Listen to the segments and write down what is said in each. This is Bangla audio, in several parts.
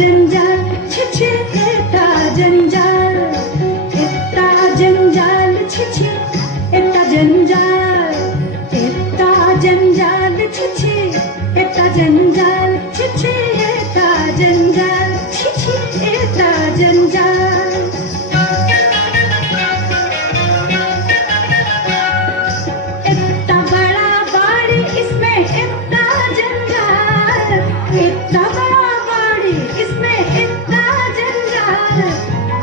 जंजाल छिछे एता जंजाल छिछे एता जंजाल छिछे एता जंजाल छिछे एता जंजाल छिछे एता जंजाल इतना बड़ा बाड़ी इसमें इतना जंजाल इतना बड़ा बाड़ी इसमें इतना जंजाल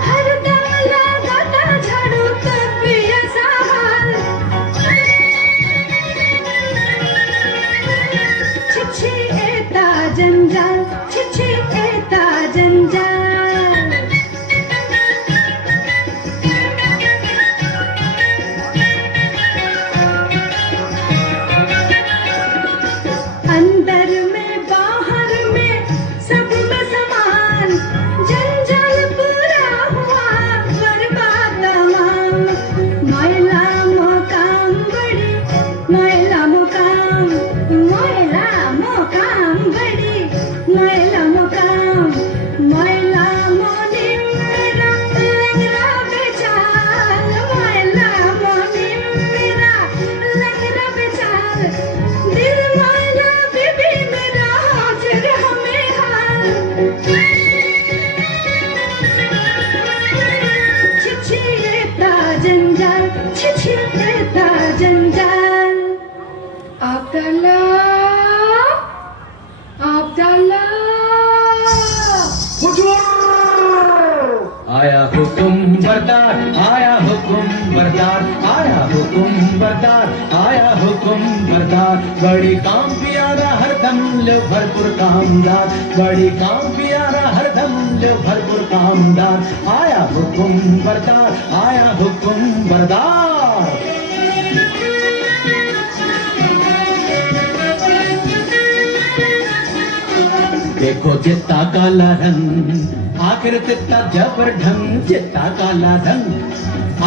हर दम लगाता झाड़ू तब भी ऐसा हाल छिछे एता जंजाल छिछे एता जंजाल अंदर में बाहर में सब में समान जंजाल पूरा हुआ बर्बाद तमाम महिला मोकाम बड़ी महिला मोकाम बड़ी महिला मोकाम महिला मोनी मेरा लंगड़ा बेचाल महिला मोनी मेरा लंगड़ा बेचाल दिल महिला बीबी मेरा हाजिर हमें हाल छिछे एता जंजाल छिछे एता जंजाल अब्दुल्ला आया हुकुम बरदार आया हुकुम बरदार आया हुकुम बरदार आया हुकुम बरदार बड़ी काम प्यारा हरदम लो भरपूर कामदार बड़ी काम प्यारा हरदम लो भरपूर कामदार आया हुकुम बरदार आया हुकुम बरदार देखो चित्ता काला रंग आखिर तित्ता जबर ढंग चित्ता काला रंग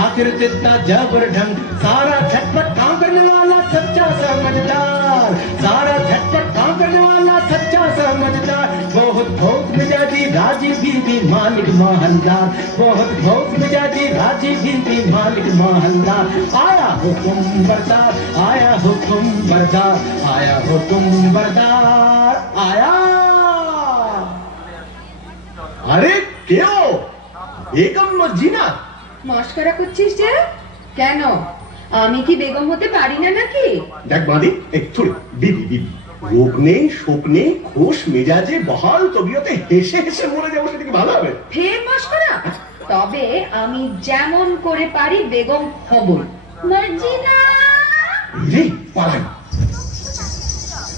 आखिर तित्ता जबर ढंग सारा झटपट काम करने वाला सच्चा समझदार सारा झटपट काम करने वाला सच्चा समझदार बहुत बहुत मिजाजी राजी बीबी मालिक महलदार बहुत बहुत मिजाजी राजी बीबी मालिक महलदार आया हुकुम बरदार आया हुकुम बरदार आया हुकुम बरदार आया আরে কেউ বেগম মর্জিনা মস্করা করছিস যে কেন আমি কি বেগম হতে পারি না নাকি দেখ বাদি একটু বিবি বিবি রোগ নেই শোক নেই খোশ মেজাজে বহাল তবিয়তে হেসে হেসে মরে যাবো সেটা কি ভালো হবে ফের মস্করা তবে আমি যেমন করে পারি বেগম হব মর্জিনা রে পালাই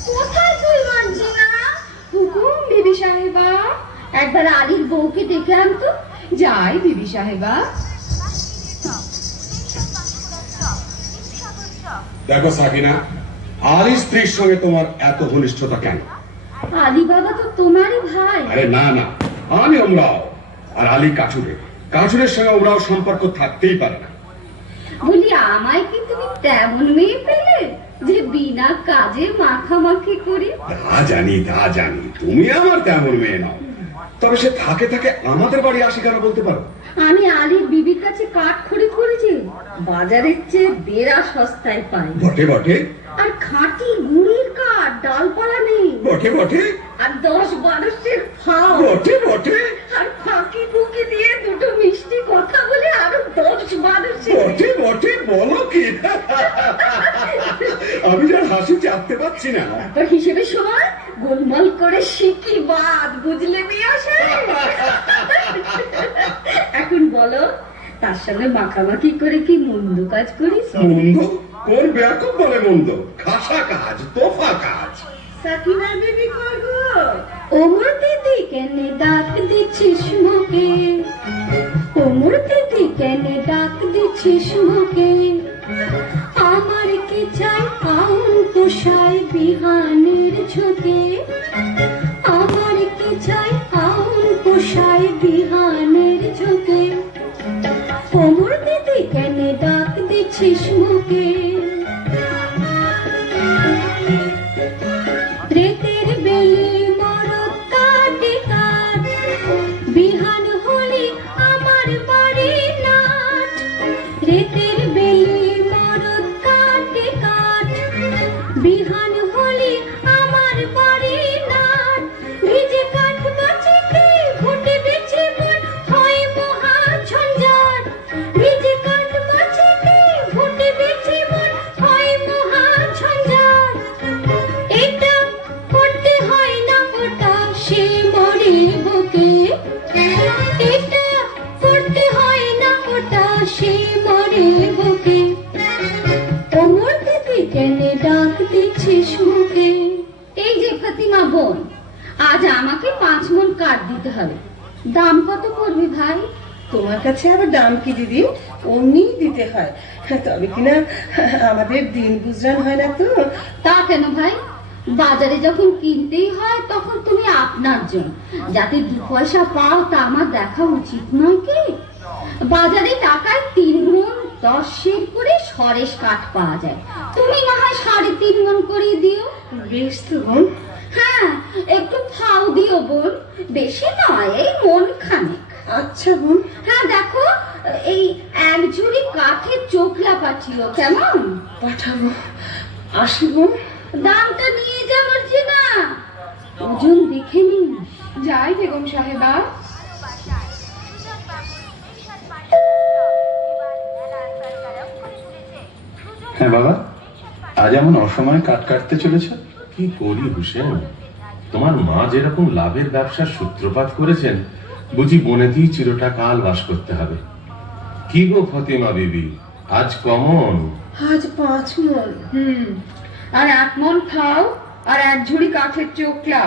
কোথায় তুই মর্জিনা হুকুম বিবি সাহেবা একবার আলীর বউকে দেখে আনতো যাই বিবি সাহেবা দেখো সাকিনা আলী স্ত্রীর সঙ্গে তোমার এত ঘনিষ্ঠতা কেন আলী বাবা তো তোমারই ভাই আরে না না আমি ওমরাও আর আলী কাঠুরের সঙ্গে ওমরাও সম্পর্ক থাকতেই পারে না বলি আমায় কি তুমি তেমন মেয়ে পেলে যে বিনা কাজে মাখামাখি করি তা জানি তুমি আমার তেমন মেয়ে নাও তবে সে থাকে থাকে আমাদের বাড়ি আসে কেন বলতে পারো আমি আলীর বিবির কাছে কাঠ খড়ি করেছি বাজারের চেয়ে বেড়া সস্তায় পাই বটে বটে আর খাঁটি গুড়ির কাঠ ডালপালা নেই বটে বটে আর 10-12 ফাও বটে বটে আর ফাঁকি ফুকি দিয়ে দুটো মিষ্টি কথা বলে আরো 10-12 বটে বটে বলো কি আমি যার হাসি চাপতে পারছি না তোর হিসেবে সময় গোলমাল করে শিখি বাদ বুঝলে মিয়া সাহেব এখন বলো তার সঙ্গে মাখামাখি করে কি মন্দ কাজ করিস মন্দ কোন ব্যাকুব বলে মন্দ খাসা কাজ তোফা কাজ সাকিনা বিবি কই গো ওমর দিদি কেনে ডাক দিছিস মুখে ওমর দিদি কেনে ডাক দিছিস মুখে আমার কি চাই আউন পোষায় বিহানের ঝোঁকে আমার কি চাই আউন পোষায় বিহানের ঝোঁকে ওমর দিদি কেনে ডাক দিছিস মুখে রেতের বেলে মরদ কাটে কাজ মরে বুকে, এটা করতে হয় না ওটা সে মরে বুকে, ওমর দিদি কেন ডাক দিচ্ছিস মুখে? এই যে ফাতিমা বোন, আজ আমাকে 5 মণ কাঠ দিতে হবে। দাম কত পড়বে ভাই? তোমার কাছে আবার দাম কি দিদি, অমনি দিতে হয়, তবে কিনা আমাদের দিন গুজরান হয় না তো। তা কেন ভাই? বাজারে যখন কিনতেই হয় তখন তুমি আপনার জন্য যাতে 2 পয়সা পাও তা আমার দেখা উচিত নয় কি? বাজারে টাকায় 3 মণ 10 সের করে সরেস কাঠ পাওয়া যায়, তুমি না হয় 3.5 মণ করে দিও। বেশ তো বোন। হ্যাঁ, একটু ফাও দিও বোন, বেশি নয়, এই মন খানেক। আচ্ছা বোন। হ্যাঁ দেখো, এই 1 ঝুড়ি কাঠের চোখলা পাঠিও, কেমন? পাঠাবো। আসি বোন। দামটা নিয়ে যাবার যে না, ওজন দেখে নিন। যাই বেগম সাহেবা। হ্যাঁ বাবা, আজ এমন অসময়ে কাট কাটতে চলেছ? কি করি হুসেন, তোমার মা যেরকম লাভের ব্যবসার সূত্রপাত করেছেন, বুঝি বনেতেই চিরটা কাল বাস করতে হবে। কি গো ফতিমা বিবি, আজ কমন? আজ 5 মণ। আর 1 মণ খাও আর 1 ঝুড়ি কাঠের চোখলা।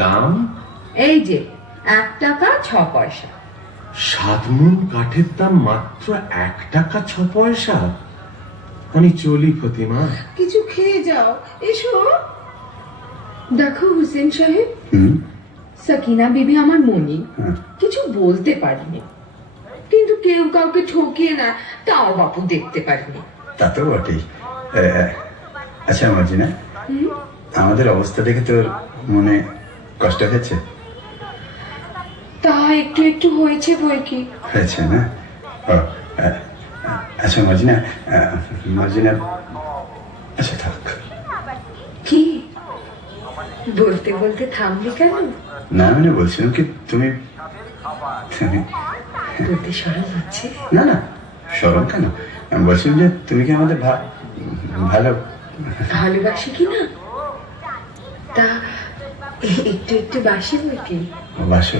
দাম? এই যে 1 টাকা 6 পয়সা। 7 মণ কাঠের দাম মাত্র 1 টাকা 6 পয়সা। আমি চলি ফতিমা। কিছু খেয়ে যাও, এসো। দেখো হুসেন সাহেব, হুম। সাকিনা বিবি আমার মনি, হ্যাঁ। কিছু বলতে পারিনি, কিন্তু কেউ কাউকে ঠকিয়ে না তাও বাপু দেখতে পারিনি। তা তো বটেই। আচ্ছা মার্জিনা, আমাদের অবস্থা দেখে তোর মনে কষ্ট হয়েছে? তা একটু একটু হয়েছে বই কি। হয়েছে না? ও, আচ্ছা মার্জিনা, মার্জিনা, আচ্ছা থাক। কি বলতে বলতে থামলি কেন? না মানে বলছিলাম কি, তুমি বলতে শরম হচ্ছে? না না, সরম কেন? আমি বলছিলাম যে তুমি কি আমাদের ভালো ভালোবাসি কি না? তা একটু একটু বাসি বই কি। বাসো,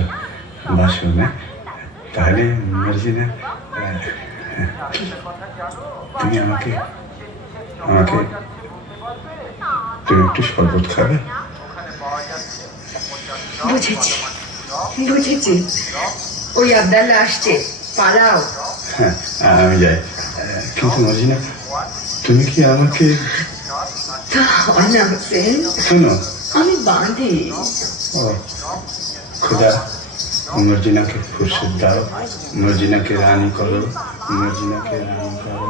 বাসো না? তাহলে মার্জিনা, তুমি আমাকে আমাকে তুমি একটু শরবত খাবে? বুঝেছি বুঝেছি, ওই আবদাল্লা আসছে, পালাও। হ্যাঁ, আমি যাই। কিন্তু মার্জিনা, তুমি কি আমাকে তা হয় না হোসেন, শোনো? আমি বাঁধি। ও খুদা, মর্জিনাকে ফুরসত দাও, মর্জিনাকে রানী করো, মর্জিনাকে রানী করো।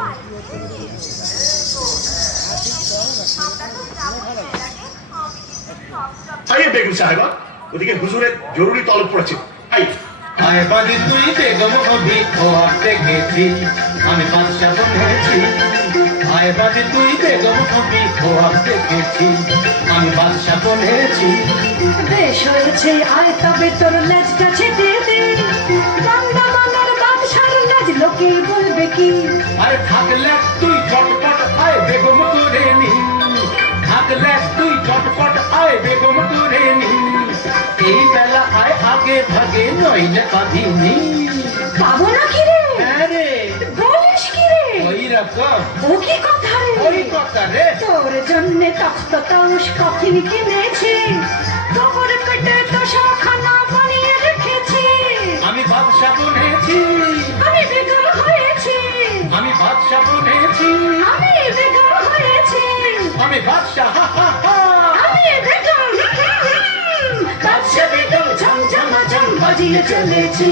আরে বেগম সাহেবা, ওদিকে হুজুরের জরুরি তলব পড়েছে। আই আয় বাদি তুই বেগম হবি খোয়ার দেখেছি, আমি বাদশা বনেছি। আয় বাদি তুই বেগম হবি খোয়ার দেখেছি, আমি বাদশা বনেছি। বেশ হয়েছে, আয় তবে তোর লেজটা ছেটে দে, বান্দা মানার বাদশার লেজ লোকে বলবে কি? আরে থাকলে তুই চটপট আয় বেগম করে নি, থাকলে তুই চটপট আয় বেগম করে নি। এই বেলা আয় আগে ভাগে নইলে পাবিনি। পাবো না কি রে? হ্যাঁ রে, বলিস কি রে? ওই রকম, ও কি কথা রে? ওই কথা রে। তোর জন্যে তখ্ত তাউস কফিন কিনেছি, গোবর কেটে দশখানা বানিয়ে রেখেছি। আমি বাদশা বনেছি, আমি বেগম হয়েছি, আমি বাদশা বনেছি, আমি বেগম হয়েছি, আমি বাদশা, হা হা হা। আমি বেগম। বাদশা বেগম ঝমঝমাঝম বাজিয়ে চলেছি,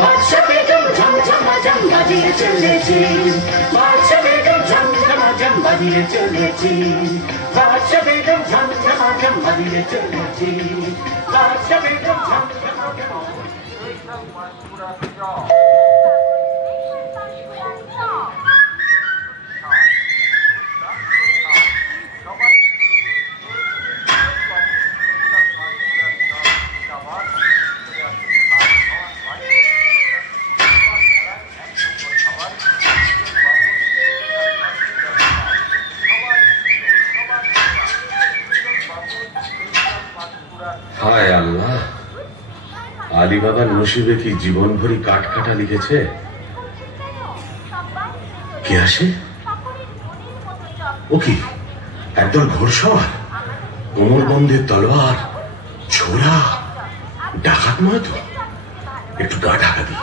বাদশা বেগম ঝমঝমাঝম বাজিয়ে চলেছি, বাদশা বেগম ঝমঝমাঝম বাজিয়ে চলেছি, বাদশা বেগম ঝমঝমাঝম বাজিয়ে চলেছি, বাদশা বেগম ঝমঝমাঝম। হায় আল্লাহ, আলী বাবার নসিবে কি জীবন ভরি কাঠ কাটা লিখেছে? কে আসে? ও কি একদল ঘোড়সওয়ার, কোমরবন্ধে তলোয়ার, ছোরা, ডাকাত নয় তো? একটু গা ঢাকা দিই।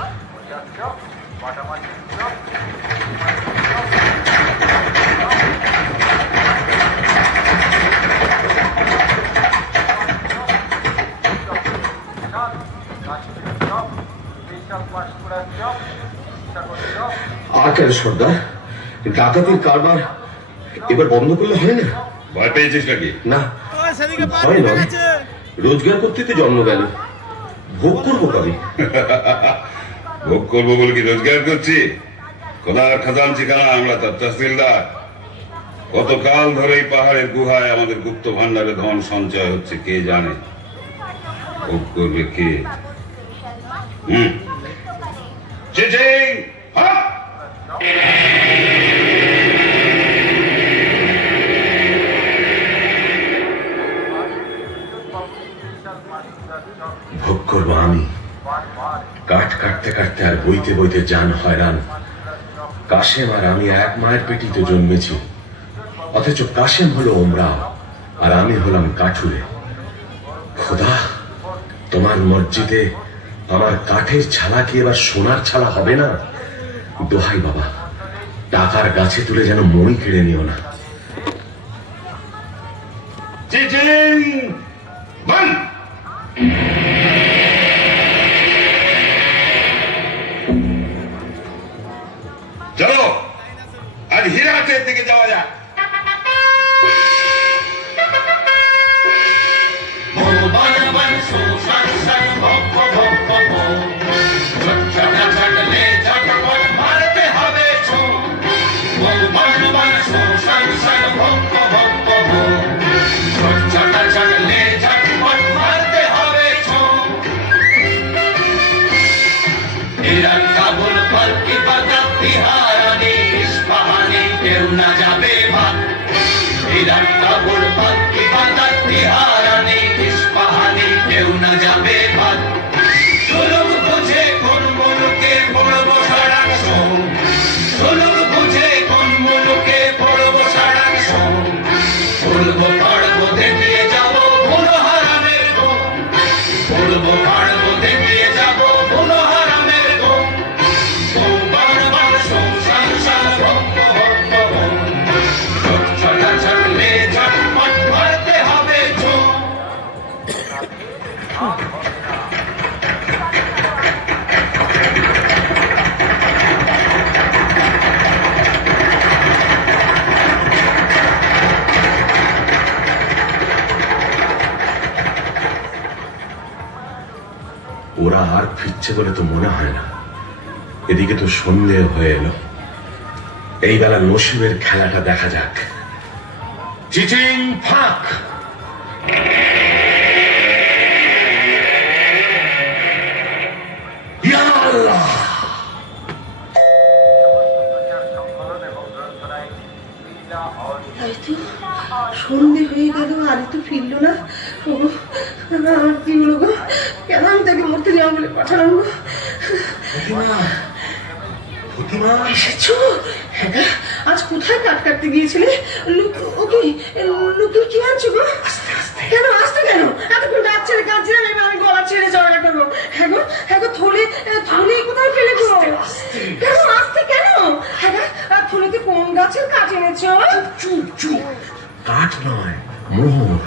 আর কেন সর্দার, ডাকাতির কারবার এবার বন্ধ করলে হয় না? ভয় পেয়েছিস নাকি? না, হয় নয়, রোজগার করতে তো জন্ম গেল, ভোগ করবো কবে? ভোগ করবো বলে কি রোজগার করছি? খোদার খাজানচি খানা, আমরা তার তহসিলদার। কতকাল ধরে এই পাহাড়ের গুহায় আমাদের গুপ্ত ভান্ডারে ধন সঞ্চয় হচ্ছে কে জানে। ভোগ করবে কে? চিচিং, হ্যাঁ? ভোগ করবো আমি। কাঠ কাটতে কাটতে আর বইতে বইতে জান হয়রান। কাশেম আর আমি এক মায়ের পেটিতে জন্মেছি, অথচ কাশেম হলো ওমরাও আর আমি হলাম কাঠুরে। খোদা, তোমার মসজিদে আমার কাঠের ছালা কি এবার সোনার ছালা হবে না? দোহাই বাবা, টাকার গাছে তুলে যেন মই কেড়ে নিও না। চলো আজ হীরাটের দিকে যাওয়া যাক। ওরা আর ফিরছে বলে তো মনে হয় না। এদিকে তো সন্দেহ হয়ে এলো। এই বেলা নসিবের খেলাটা দেখা যাক। চিচিং ফাক। ইয়া আল্লাহ! সন্ধে হয়ে গেল, আরে তো ফিরলো না। ওগো, আমার কি হলো গো? কেন আমি তাকে মরতে যাওয়া বলে পাঠালাম গো? এসেছো? হ্যাঁ, আজ কোথায় কাট কাটতে গিয়েছিলে? লুকিয়ে কি আনছো গো? কেন আসতে কেন? এতক্ষণ ডাক ছেড়ে কাঁদছিলাম, এবার আমি গলা ছেড়ে চড়া করবো। হ্যাঁ গো, থলে কোথায় ফেলে গো? কেন আসতে কেন? হ্যাঁ, থলেতে কোন গাছের কাঠ এনেছো? চুপ, কাঠ নয়, মোহর।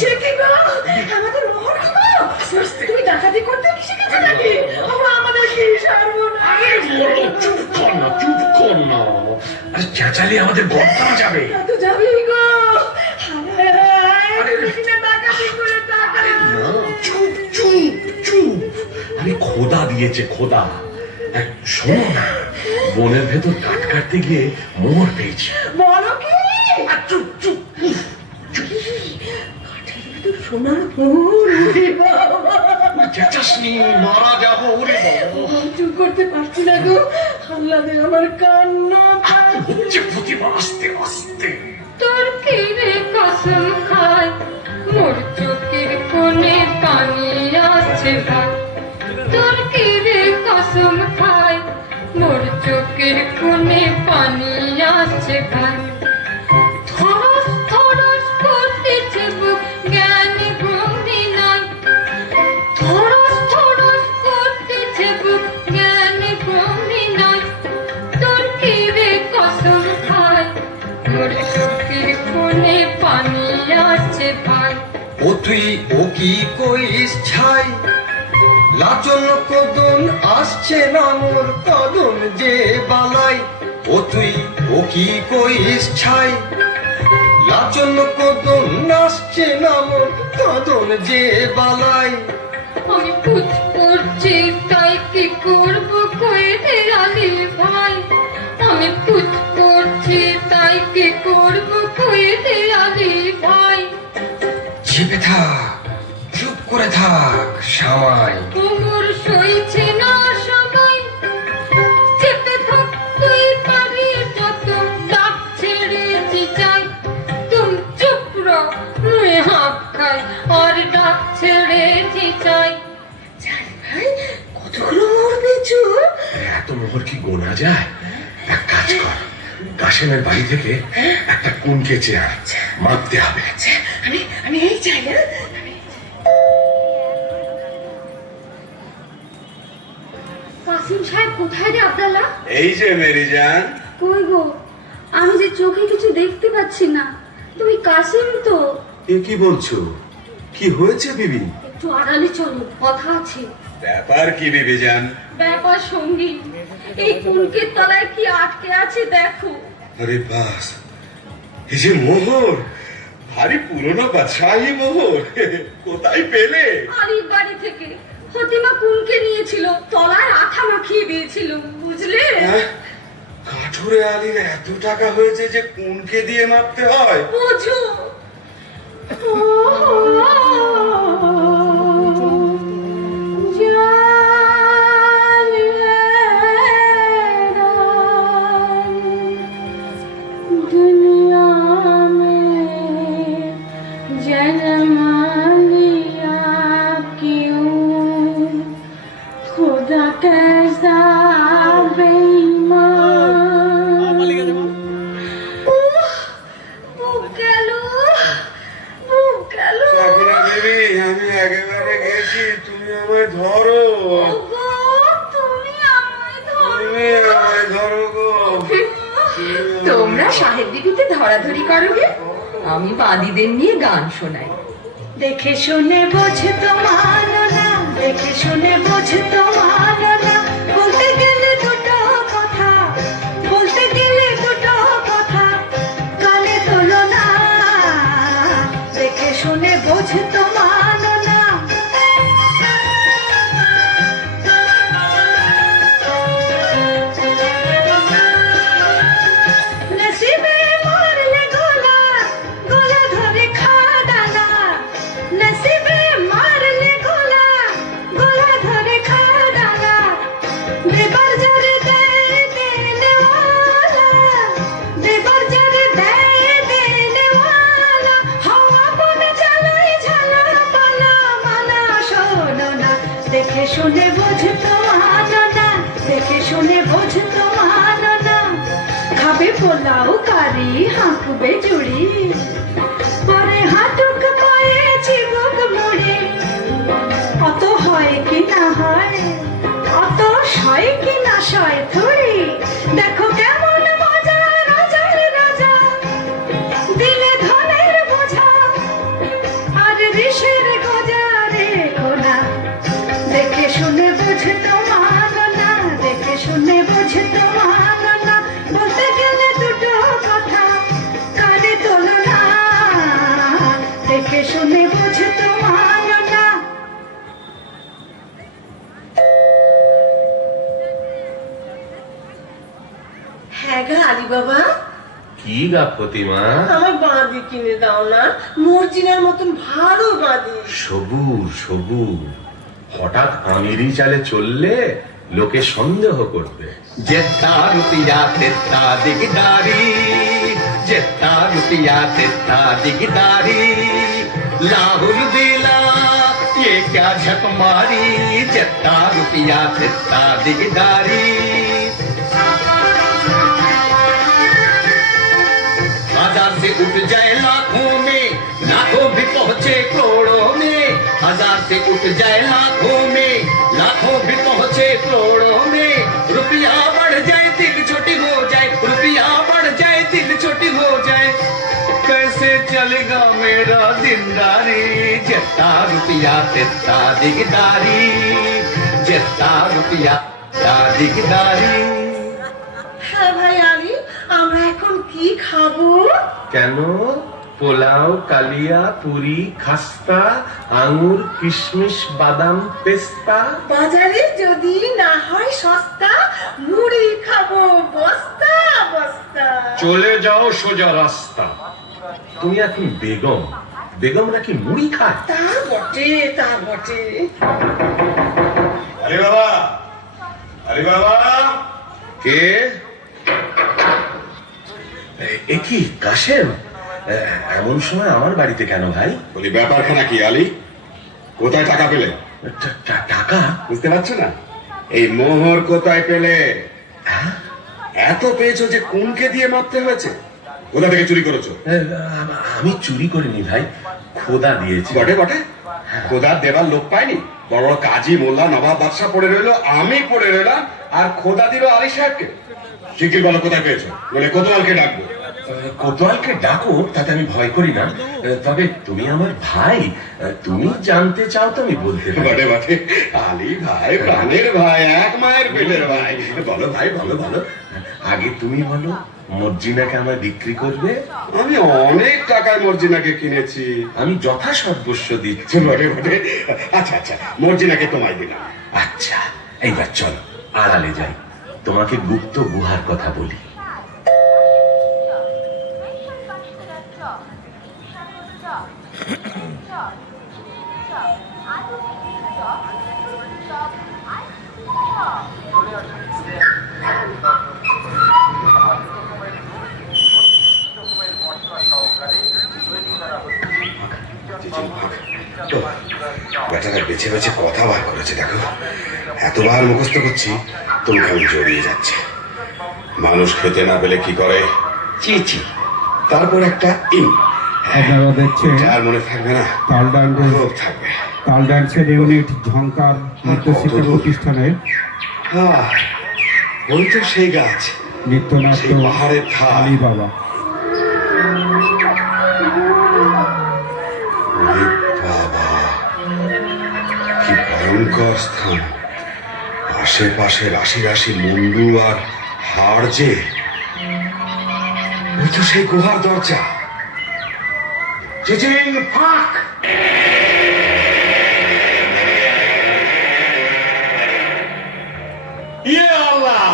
সে কি গো? আমাদের মোহর কি গো? তুমি ডাকাতি করতে কি শিখেছো নাকি? আমাদের কি সর্বনাশ! চুপ কর না। আর চেঁচালে আমাদের গর্তা যাবে। তো যাবেই গো। ডাকাতি করে টাকা। চুপ। আরে খোদা দিয়েছে, খোদা। শোনো না, বনের ভেতর কাঠ কাটতে গিয়ে মোহর পেয়েছি। বলো কি? চুপ। কাঠের ভিতর সোনার মোহর। চেঁচাসনি, মারা যাবো। ওরে বাবা, চুপ করতে পারছি না গো। আল্লাহ আমার কান্না হচ্ছে প্রতিমা। আস্তে তোর কিরে কসম খায় মোর চোখের কোণে পানি আসছে ভাই তোর কি রে কসম খাই মোর চোখের কোণে পানি আসছে ভাই থরস থরস করতেছে বুক জ্ঞান ভ্রমি নাই থরস থরস করতেছে বুক জ্ঞান ভ্রমি নাই তোর কি রে কসম খাই মোর চোখের কোণে পানি আসছে ভাই ও তুই ও কি কইস ছাই লাচন কদন আসছে না মোর কদন যে বালাই ও তুই ও কি কইস ছাই লাচন কদন আসছে না মোর কদন যে বালাই আমি পুত করছি তাই কি করব কইতে আলি ভাই আমি পুত করছি তাই কি করব কইতে আলি ভাই চেপে থাক চুপ করে থাক সামাই তোমার সইছে না সবাই চেপে থাক তুই পারি যত ডাক ছেড়ে চাই তুম চুপ রো মুই হাঁপ খাই আর ডাক ছেড়ে চাই জানি ভাই কতগুলো মোর পেয়েছো এত মোহর কি গোনা যায়? এক কাজ কর, কাশেমের বাড়ি থেকে একটা কুনকে চেয়ার মাপতে হবে। আমি আমি এই চাই না কাসিম সাহেব কোথায় রে আব্দুল্লাহ এই যে মেরি জান, কই গো আমি যে চোখে কিছু দেখতে পাচ্ছি না তুমি কাসিম তো এ কি বলছো? কি হয়েছে বিবি? একটু আড়ালে চলো কথা আছে ব্যাপার কি বিবি জান? ব্যাপার সঙ্গী এই কুলকের তলায় কি আটকে আছে দেখো আরে বাস, এই যে মোহর, ভারী পুরনো বাদশাহী মোহর, কোথায় পেলে? আলির বাড়ি থেকে ফতিমা কুলকে নিয়েছিল তলায় আঠা মাখিয়ে দিয়েছিল বুঝলে হ্যাঁ? কাঠুরে আলীর এত টাকা হয়েছে যে কুনকে দিয়ে মাপতে হয়? বুঝো दुनिया में जन्म लिया क्यों खुदा कैसा बेईमान বুক গেল বুক গেল সাকুরা দেবী, আমি একেবারে গেছি, তুমি আমায় ধরো, ওগো, তুমি আমায় ধরো তুমি আমায় ধরো গো। তোমরা সাহেব দিদিতে ধরাধরি করো গে, আমি বাদীদের নিয়ে গান শোনাই। দেখে শুনে বোঝে তো মানো না দেখে শুনে বোঝে তো মানো না বলতে গেলে দুটো কথা বলতে গেলে দুটো কথা কানে তোলো না দেখে শুনে বোঝে তো মানো না নসিবে মারলে গোলা গোলা ধরে খাদানা নসিবে মারলে গোলা গোলা ধরে খাদানা বেবার জরে দেয় দেনেওয়ালা বেবার জরে দেয় দেনেওয়ালা হাওয়া বনে জ্বালাই ঝালা পালা মানা শোনো না দেখে শুনে বোঝে তো মানো না দেখে শুনে বোঝে তো মানো না খাবে পোলাও কারি হাঁকবে জুড়ি পরে হাঁটুক পায়ে চিবুক মুড়ি অত হয় কি না হয় অত সয় কি না সয় থুড়ি দেখো কেমন মজা রাজার রাজা দিলে ধনের বোঝা আর ঋষের গজা রে কোনা দেখে শুনে বোঝে তো মানো না দেখে শুনে বোঝে তো মানো না বলতে গেলে দুটো কথা কানে তোলো না দেখে শুনে বোঝে তো মানো না হ্যাঁ গা আলী বাবা কি গা ফতিমা? আমার বাঁধি কিনে দাও না মর্জিনার মতন ভালো বাঁধি সবুর সবুর, হঠাৎ আমিরি চালে চললে লোকে সন্দেহ করবে। जितना रुपया तितना दिगदारी जितना रुपया तितना दिगदारी लाहुल बेला ये क्या झक मारी जितना रुपया जितना दिगदारी हजार से उठ जाए लाखों में लाखों भी पहुंचे करोड़ों में हजार से उठ जाए लाखों में लाखों भी पहुंचे करोड़ों में रुपया बढ़ जाए दिल छोटी हो जाए रुपया बढ़ जाए दिल छोटी हो जाए कैसे चलेगा मेरा दिनदारी जितना रुपया तितना दिगदारी जितना रुपया दिगदारी হ্যাঁ ভাই আলী আমরা এখন কি খাবো কেন পোলাও কালিয়া পুরি খাস্তা আঙুর কিশমিশ বাদাম পেস্তা বাজারে যদি না হয় সস্তা মুড়ি খাবো বস্তা বস্তা চলে যাও সোজা রাস্তা তুমি এখন বেগম বেগম নাকি মুড়ি খায় তা বটে তা বটে আরে বাবা, আরে বাবা, কে এ কি কাশেম এমন সময় আমার বাড়িতে কেন ভাই বলি ব্যাপারখানা কি আলী? কোথায় টাকা পেলে? টাকা বুঝতে পারছো না? এই মোহর কোথায় পেলে? এত পেয়েছো যে কোনকে দিয়ে মারতে হয়েছে? কোথা থেকে চুরি করেছো? আমি চুরি করিনি ভাই খোদা দিয়েছি বটে বটে, খোদা দেবার লোক পাইনি। বড় বড় কাজী মোল্লা নবাব বাদশা পড়ে রইলো, আমি পড়ে রইলাম, আর খোদা দিল আলী সাহেবকে। শিগগির বলো কোথায় পেয়েছো, বলে কোতোয়ালকে ডাকবো। কোতোয়ালকে ডাকো তাতে আমি ভয় করি না, তবে তুমি আমার ভাই, তুমি জানতে চাও তো আমি বলতে পারি। বটে বটে, আলী ভাই প্রাণের ভাই, এক মায়ের পেটের ভাই। বলো ভাই, বলো বলো। আগে তুমি বলো, মর্জিনাকে আমায় বিক্রি করবে? আমি অনেক টাকায় মর্জিনাকে কিনেছি। আমি যথাসর্বস্ব দিচ্ছি। বটে বটে, আচ্ছা আচ্ছা, মর্জিনাকে তোমায় দিলাম। আচ্ছা এইবার চলো আড়ালে যাই, তোমাকে গুপ্ত গুহার কথা বলি। বেচারা বেছে বেছে কথা বার করেছে, দেখো এতবার মুখস্থ করছি তুমি কেমন জড়িয়ে যাচ্ছে। মানুষ খেতে না পেলে কি করে, চিচি, তারপর একটা ইন। আপনারা দেখছেন আর মনে থাকবে না, তাল ডান্সের খুব থাকবে। তাল ডান্সের ইউনিট ঝংকার নৃত্যশিক্ষা প্রতিষ্ঠানের ওই তো সেই গাছ, নৃত্যনাট্য সেই পাহাড়ের ধার। আলী বাবা। ওরে বাবা, কি ভয়ঙ্কর স্থান! আশেপাশে রাশি রাশি মুন্ডু আর হাড় যে। ওই তো সেই গুহার দরজা। চিচিং ফাঁক! ये अल्लाह,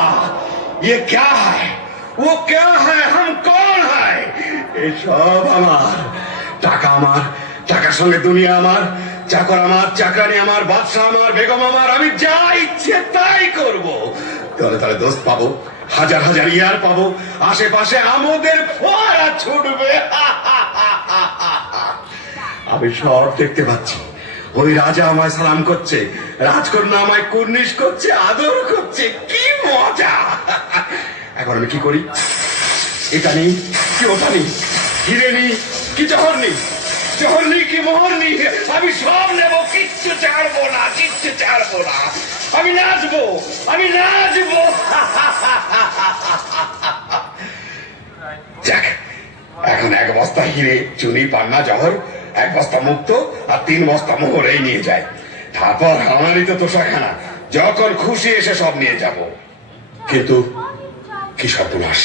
ये क्या है, वो क्या है, हम कौन है? এসব আমার টাকা, আমার টাকার সঙ্গে দুনিয়া আমার, চাকর আমার, চাকরানি আমার, বাদশা আমার, বেগম আমার, আমি যা ইচ্ছে তাই করব। তাহলে তাহলে দোস্ত পাবো, হাজার হাজার ইয়ার পাবো, আশেপাশে আমাদের ফোয়ারা ছুটবে। আমি সব দেখতে পাচ্ছি। ওই রাজা আমায় সালাম করছে, রাজকন্যা আমায় কুর্নিশ করছে, আদর করছে, কি মজা! এখন আমি কি করি? এটা নেই কি ওটা নেই, হিরে নেই কি জহর নেই, জহর নেই কি মোহর নেই, আমি সব নেবো, কিচ্ছু ছাড়বো না, কিচ্ছু ছাড়বো না। আমি নাচবো, আমি নাচবো। যাক, এখন এক বস্তা হিরে, চুনি, পান্না, জহর, এক বস্তা মুক্ত আর 3 বস্তা মোহর এই নিয়ে যায়। তারপর আমারই তো তোষাখানা, যখন খুশি এসে সব নিয়ে যাব। কিন্তু কি সর্বনাশ,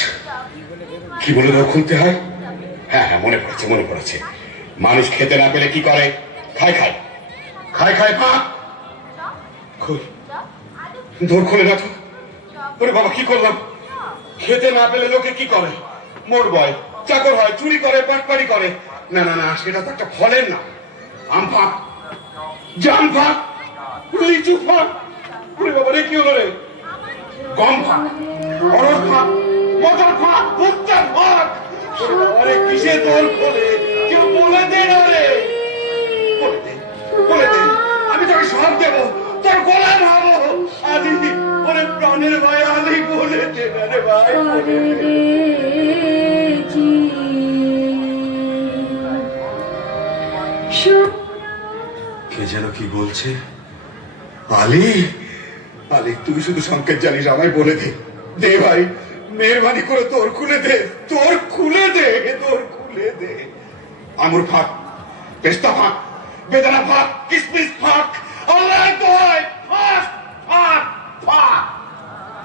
কি বলে দাও খুলতে হয়? হ্যাঁ হ্যাঁ, মনে পড়েছে মনে পড়েছে। মানুষ খেতে না পেলে কি করে? খায় খায় খায় খায় পা খুল, দৌড় খুলে না তো। ওরে বাবা, কি করলাম? খেতে না পেলে লোকে কি করে? মোট বয়, চাকর হয়, চুরি করে, পাটপাড়ি করে। না না না, সেটা তো একটা ফলের না। আম ফাঁক, জাম ফাঁক, লিচু ফাঁক। ওরে বাবা রে, কি হলো রে? গম ফাঁক, অরড় ফাঁক, মটর ফাঁক, ভুট্টা ফাঁক। আরে কিসে তোর খোলে? কেউ বলে দে না রে, বলে দে, বলে দে। আমি ভাই করে রে জি কে যেন কি বলছে? আলী, আলী তুই শুধু সংকেত জানিস, আমায় বলে দে। দে ভাই, মেহরবানি করে তোর খুলে দে, তোর খুলে দে, তোর খুলে দে। আঙুর ফাঁক, পেস্তা ফাঁক, বেদানা ফাঁক, কিসমিস ফাঁক, আল্লাহ দোহাই ফাঁক, ফাঁক, ফাঁক।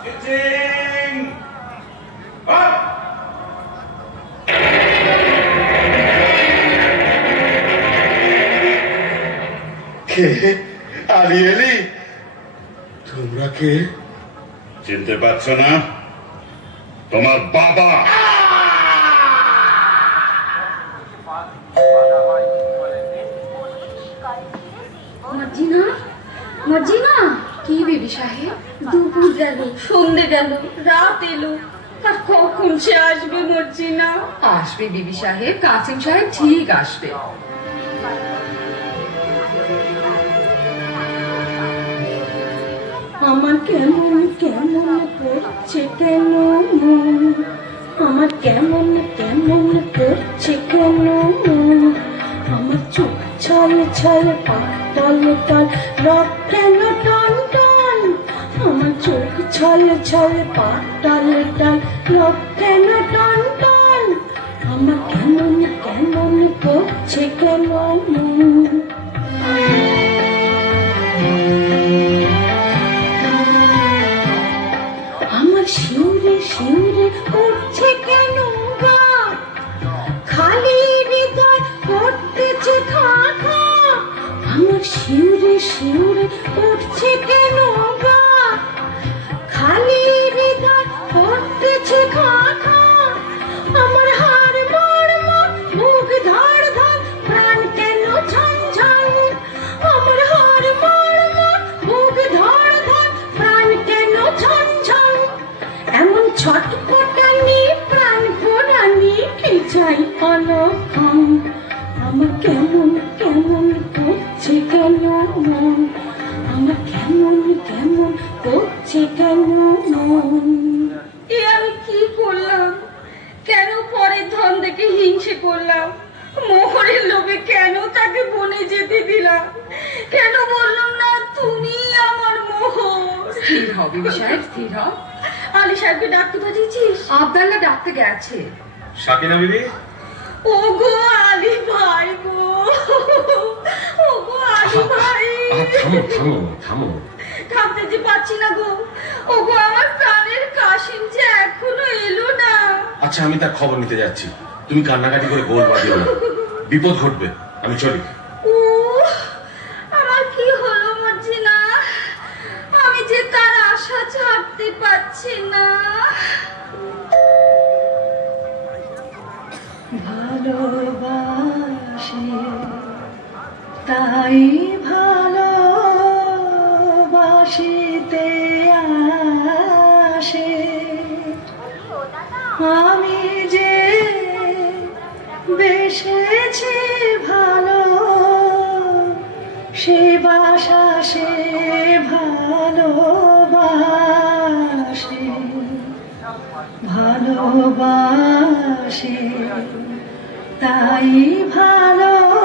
চিচিং! আপ! কে? আলী এলি? তোমরা কে? চিনতে পারছো না? তোমার বাবা। মর্জিনা, মর্জিনা, কি বিবি সাহেব? দুপুর গেল, সন্ধে গেল, রাত এলো, আর কখন সে আসবে মর্জিনা? আসবে বিবি সাহেব, কাসিম সাহেব ঠিক আসবে। আমার কেমন কেমন করছে কেন মন, আমার কেমন কেমন করছে কেন মন, আমার চোখ ছল ছল পাতল টল রক কেন টন টন, আমার চোখ ছল ছল পাতল টল রক কেন টন টন, আমার কেমন কেমন করছে কেন মন। আমার শিউরে শিউরে উঠছে কেন গা, খালি হৃদয় করতেছে খা খা, আমার শিউরে শিউরে উঠছে কেন গা, খালি হৃদয় করতেছে খা খা, আমার হাড় মাড় মুখ ধর ধর প্রাণ কেন ঝন ঝন, আমার হাড় মাড় মুখ ধর ধর প্রাণ কেন ঝন ঝন, এমন ছটপটানি প্রাণ পোড়ানি কি চাই অলক্ষণ, আমার কেমন কেমন করছে কেন মন, আমার কেমন কেমন করছে কেন মন। এ আমি কি করলাম? কেন পরের ধন দেখে হিংসে করলাম? মোহরের লোভে কেন তাকে বনে যেতে দিলাম? কেন বললাম না তুমি আমার মোহর? স্থির হও বিবি সাহেব, স্থির হও। আলী সাহেবকে ডাকতে পাঠিয়েছিস? আবদাল্লাহ ডাকতে গেছে। সাকিনা বিবি, ও গো আলী ভাই গো, ও গো আলী ভাই, থামো থামো থামো। থামতে যে পারছি না গো, ও গো আমার প্রাণের কাশিম যে এখনো এলো না। আচ্ছা আমি তার খবর নিতে যাচ্ছি, তুমি কান্নাকাটি করে গোল বাঁধিও না, বিপদ ঘটবে। আমি চলি। ও আমার কি হলো মর্জিনা, আমি যে তার আশা ছাড়তে পারছি না। ভালোবাসি তাই ভালোবাসিতে আসে, আমি যে বেসেছি ভালো, সে বাসা সে ভালোবাসে, ভালোবাসে তাই ভালোবাসিতে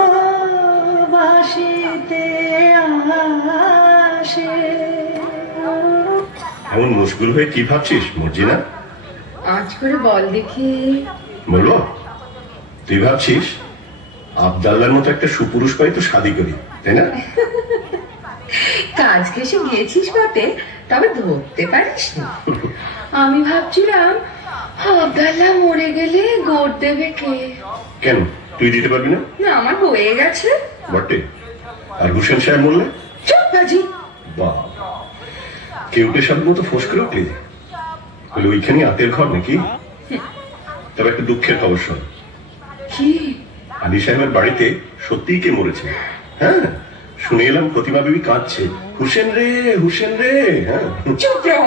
আসে। এমন মুশকিল হয়ে কি ভাবছিস মর্জিনা? আজ করে বল দেখি। বলবো? তুই ভাবছিস আবদাল্লার মতো একটা সুপুরুষ পাই তো শাদি করি, তাই না? কাজ ঘেসে গিয়েছিস বটে, তবে ধরতে পারিস না। আমি ভাবছিলাম আবদাল্লাহ মরে গেলে গোট দেবে কে? কেন তুই দিতে পারবি না? না, আমার হয়ে গেছে। বটে। আর হুসেন সাহেব বললে? চুপ বাজি। বাহ, কেউটে সব মতো ফোঁস করে উঠলি। বলে ওইখানে আতের ঘর নাকি? তবে একটা দুঃখের খবর শোন। কি? আলী সাহেবের বাড়িতে সত্যিই কে মরেছে। হ্যাঁ, শুনে এলাম প্রতিমা বিবি কাঁদছে, হুসেন রে হুসেন রে। হ্যাঁ, চুপ রহ,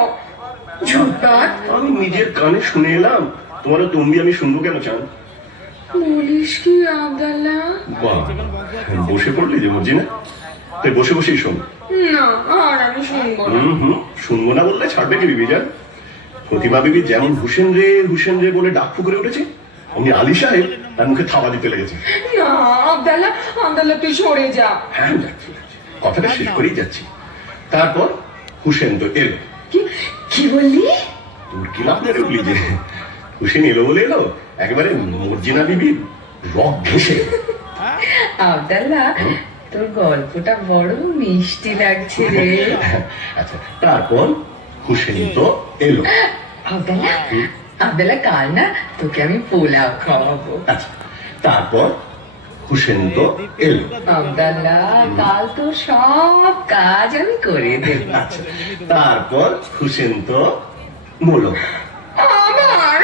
ঝুটবাদ। আমি নিজের কানে শুনে এলাম, তোমারও তম্বি আমি শুনবো কেন চান? বলিস কি আবদাল্লাহ? বাহ, বসে পড়লি যে মর্জিনা, তাই বসে বসেই শোন। না, আর আমি শুনবো না। শুনবো না বললে ছাড়বে কি বিবি যান? প্রতিমা বিবি যেমন হুসেন রে বলে ডাক ফুকরে উঠেছে, অমনি আলী সাহেব তার মুখে থাবা দিতে লেগেছে। না আবদাল্লাহ তুই সরে যা। হ্যাঁ আমি যাচ্ছি, কথাটা শেষ করেই যাচ্ছি। তারপর হুসেন তো এলো। কি বললি? তোর কি লাভ নেই বলি যে হুসেন এলো বলে এলো, একেবারে মর্জিনা বিবির রক ঘেসে। আবদাল্লাহ তোর গল্পটা বড় মিষ্টি লাগছে রে। আচ্ছা তারপর হুসেন তো এলো। আবদাল্লাহ কাল না তোকে আমি পোলাও খাওয়াবো। আচ্ছা তারপর হুসেন তো এলো। আবদাল্লাহ কাল তো সব কাজ আমি করে দেব। আচ্ছা তারপর হুসেন তো মলো। আমার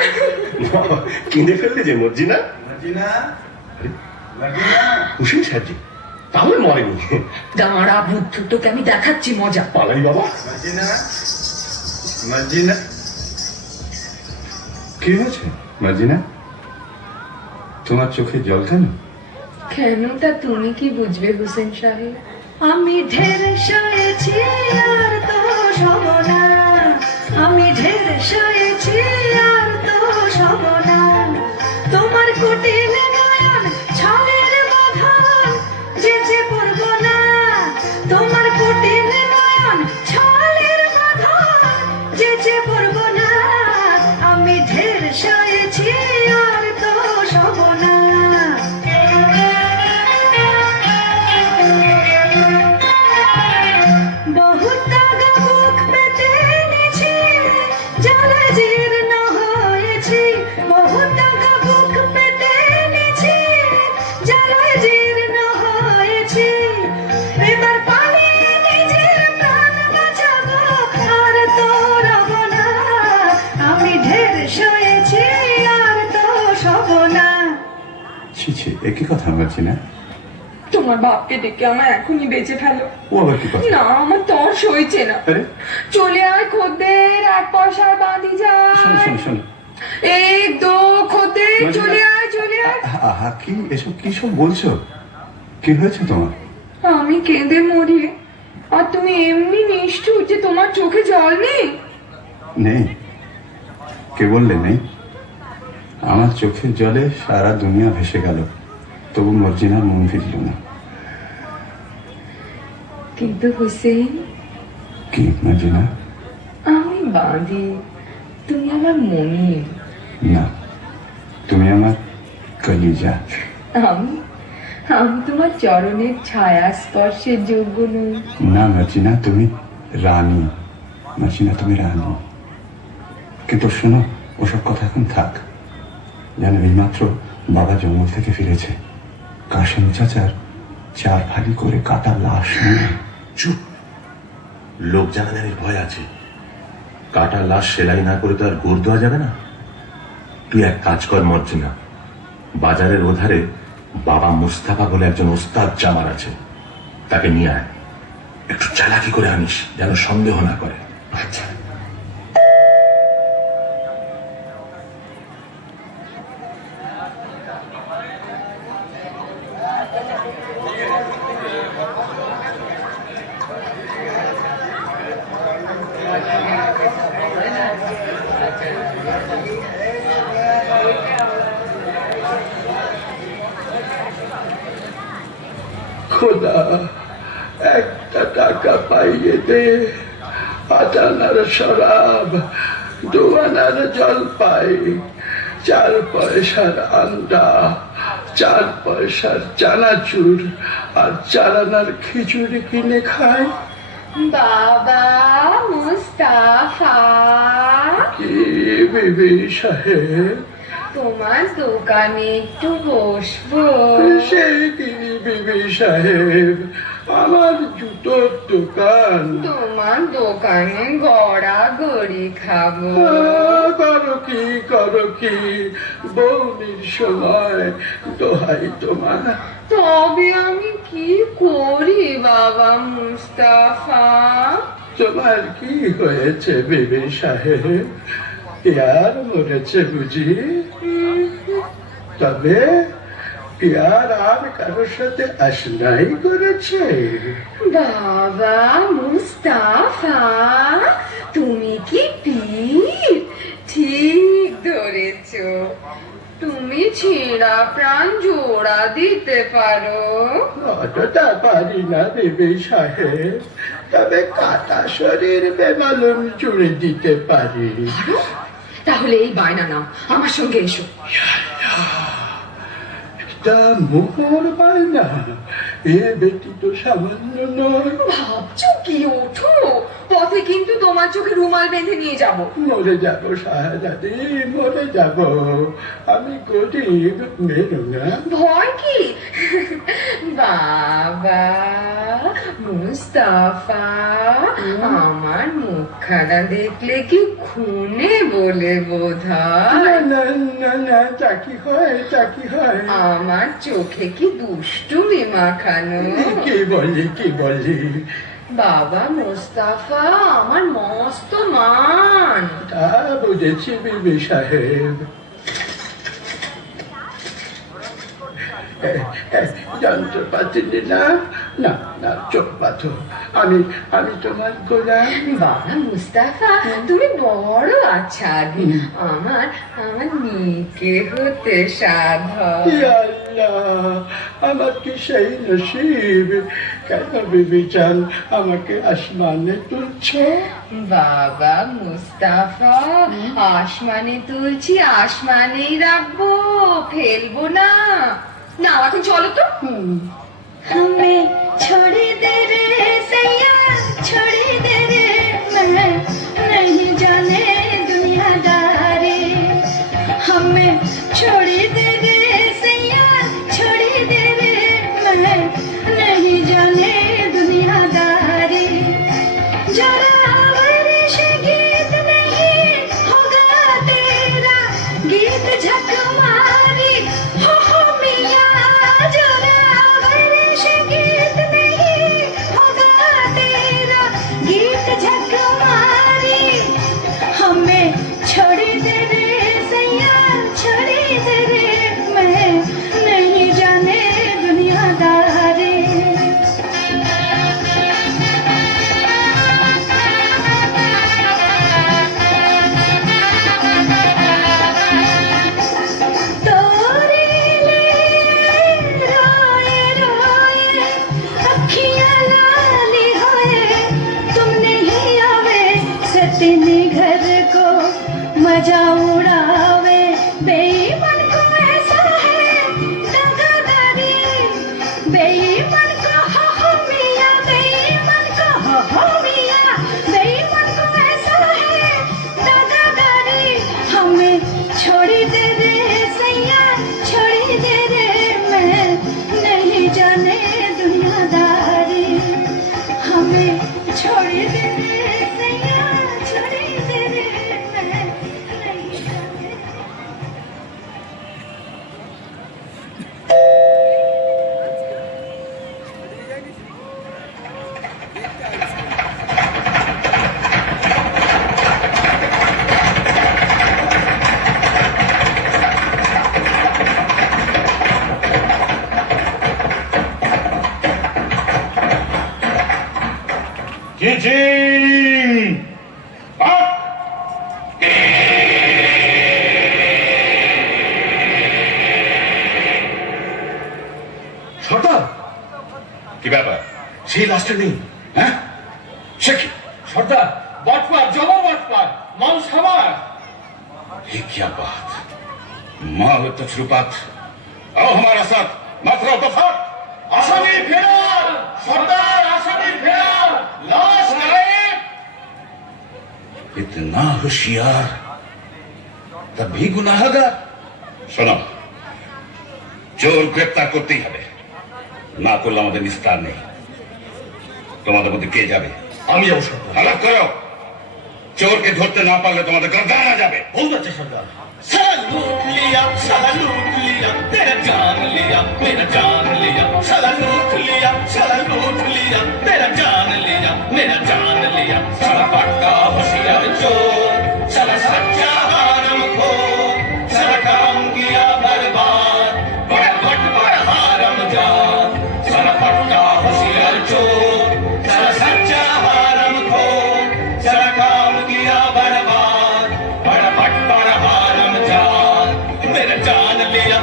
কিনে ফেললে যে মর্জিনা। হুসেন সাহেবজি তাহলে মরেনি। দাঁড়া বুদ্ধু, তোকে আমি দেখাচ্ছি মজা। পালাই বাবা। মার্জিনা, কি হয়েছে মার্জিনা? তোমার চোখে জল কেন? কেন তা তুমি কি বুঝবে হুসেন সাহেব? আমি ঢের সয়েছি আর তো সব না, আমি ঢের সয়েছি আর তো সব না, তোমার কুটিল নয়ন ছলের বাঁধন যেচে পড়ব না, তোমার কুটিল নয়ন ছলের বাঁধন যেচে পড়ব না, আমি ঢের সয়েছি আর তো সব না। বহুত টাকা বুক পেতে নিয়েছি, জ্বালা জীর্ণ হয়েছি, বহুত টাকা বুক পেতে নিয়েছি, জ্বালা জীর্ণ হয়েছি, এবার পালিয়ে নিজের প্রাণ বাঁচাবো আর তো রব না, আমি ঢের সয়েছি আর তো সব না। ছি ছি, একই কথা মার্জিনা। তোমার বাপকে ডেকে আমার এখনই বেঁচে ফেলো। ও আবার কি কথা? না আমার তর সইছে না। আরে চলে আয় খদ্দের, 1 পয়সার বাঁধি শোনো যায়। শোনো শোনো, 1 2 খদ্দের, চলে আয়। আহা কি এসব কি সব বলছো? কি হয়েছে তোমার? আমি কেঁদে মরি আর তুমি এমনি নিষ্ঠুর যে তোমার চোখে জল নেই। নেই? কে বললে নেই? আমার চোখের জলে সারা দুনিয়া ভেসে গেল, তবু মর্জিনার মন ফিরল না। কিন্তু হুসেন, কি মর্জিনা? আমি বাঁধি, তুমি আমার মনির। না, তুমি আমার কলিজা। আমি তোমার চরণের ছায়া স্পর্শের যোগ্য নই। না মর্জিনা, তুমি রানী। মর্জিনা তুমি রানী। কিন্তু শোনো, ওসব কথা এখন থাক। জানো এইমাত্র বাবা জঙ্গল থেকে ফিরেছে, কাশিম চাচার 4 ফালি করে কাটা লাশ নিয়ে। চুপ, লোক জানাজানির ভয় আছে। কাটা লাশ সেলাই না করে তো আর গোড় দেওয়া যাবে না। তুই এক কাজ কর মর্জিনা, বাজারের ওধারে বাবা মুস্তাফা বলে একজন ওস্তাদ জামার আছে, তাকে নিয়ে আয়। একটু চালাকি করে আনিস, যেন সন্দেহ না করে। আচ্ছা খোদা, একটা টাকা পাইয়ে দে, 5 আনার শরাব, 2 আনার জলপাই, 4 পয়সার আন্ডা, 4 পয়সার চানাচুর আর 4 আনার খিচুড়ি কিনে খাই। বাবা মুস্তাফা, কি বিবি সাহেব? তোমার দোকানে একটু বসবো? সেই কি বিবি সাহেব, আমার জুতোর দোকান। তোমার দোকানে গড়াগড়ি খাবো। করো কি বৌনির সময়, দোহাই তোমার। তবে আমি কি করি বাবা মুস্তাফা? তোমার কি হয়েছে বিবি সাহেব? পিয়ার মরেছে বুঝি? তবে পিয়ার আর কারোর সাথে আশনাই করেছে? বাবা মুস্তাফা, তুমি কি পীর ছেঁড়া প্রাণ জোড়া দিতে পারো? অতটা পারি না বিবি সাহেব, তবে কাটা শরীর বেমালুম জুড়ে দিতে পারি। তাহলে এই বায়না নাও, আমার সঙ্গে এসো। তা মোহর পায় না, এ বেটি তো সামান্য নয়। ভাবছো কি? ওঠো, পথে কিন্তু তোমার চোখে রুমাল বেঁধে নিয়ে যাব। মরে যাব শাহজাদি, মরে যাব। আমি গরিব, মেরো না। ভয় কি? বাবা মুস্তাফা, আমার মুখখানা দেখলে কি খুনে বলে বোধ হয়? না না না, চাকি হয়, চাকি হয়। আমার চোখে কি দুষ্টুমি মাখানো? কি বলি, কি বলি? বাবা মুস্তাফা আমার মস্ত মান। তা বুঝেছি বিবি সাহেব। যন্ত্রপাতি নিলাম না, না চোখ পাথর। আমি তোমার গোলাম। বাবা মুস্তাফা, তুমি বড় আচ্ছাদি। আমার নিকে হতে সাধ। আল্লাহ, আমার কি সেই নসিব? কেন বিবি চান আমাকে আসমানে তুলছ? বাবা মুস্তাফা, আসমানে তুলছি, আসমানেই রাখবো, ফেলবো না। না, এখন চলো তো। हमें छोड़ दे रे सैया, छोड़ दे रे, मैं नहीं जाने दुनियादारी। हमें छोड़ दे रे सैया, छोड़ दे रे, मैं नहीं जाने दुनियादारी। जरा वर्ष गीत नहीं होगा तेरा, गीत झक मारी हो मिया। जरा वर्ष गीत नहीं होगा तेरा, गीत झक मारी। हमें छोड़ दे रे सैया, छोड़ दे रे, मैं नहीं जाने दुनियादारी। तोरे लिए रोए रोए अखियाँ लाली होए, तुम नहीं आवे सतनी घर को मजा उड़ावे। बेईमान को ऐसा है दगादारी, बेईमान को हो मिया, बेईमान को हो मिया, बेईमान को ऐसा है दगादारी। हमें छोड़ दे रे सैया, छोड़ दे रे, मैं नहीं जाने दुनियादारी। हमें छोड़ दे रे सैया, छोड़ दे रे, मैं नहीं जाने। সর্দার, কি ব্যাপার? সেই লাশটা নেই? হ্যাঁ, সে কি? সর্দার, বটপার, জমা বটপার, মাল সামার। ये क्या बात? माल तछरुपात। आओ हमारा साथ, मात्रा दफा। আসামি ফেরার সর্দার, আসামি ফেরার, লাশ গায়েব। इतना होशियार तब भी गुनाहगार। শোনো, চোর গ্রেপ্তার করতেই হবে, না করলে আমাদের নিস্তার নেই। তোমাদের মধ্যে কে যাবে? আমি যাবো সর্দার। হালাত করো, চোরকে ধরতে না পারলে তোমাদের গর্দানা যাবে। बहुत अच्छा सरदार। साला लूट लिया, साला लूट लिया, तेरा जान लिया, मेरा जान लिया। साला लूट लिया, साला लूट लिया, तेरा जान लिया, मेरा जान लिया। साला पक्का होशियार चोर, साला सच्चा हरामखोर, साला काम किया बर्बाद, बड़ा भट बड़ा हरामजाद। साला पक्का होशियार चोर, साला सच्चा हरामखोर, साला काम किया बर्बाद, बड़ा भट बड़ा हरामजाद। मेरा जान लिया,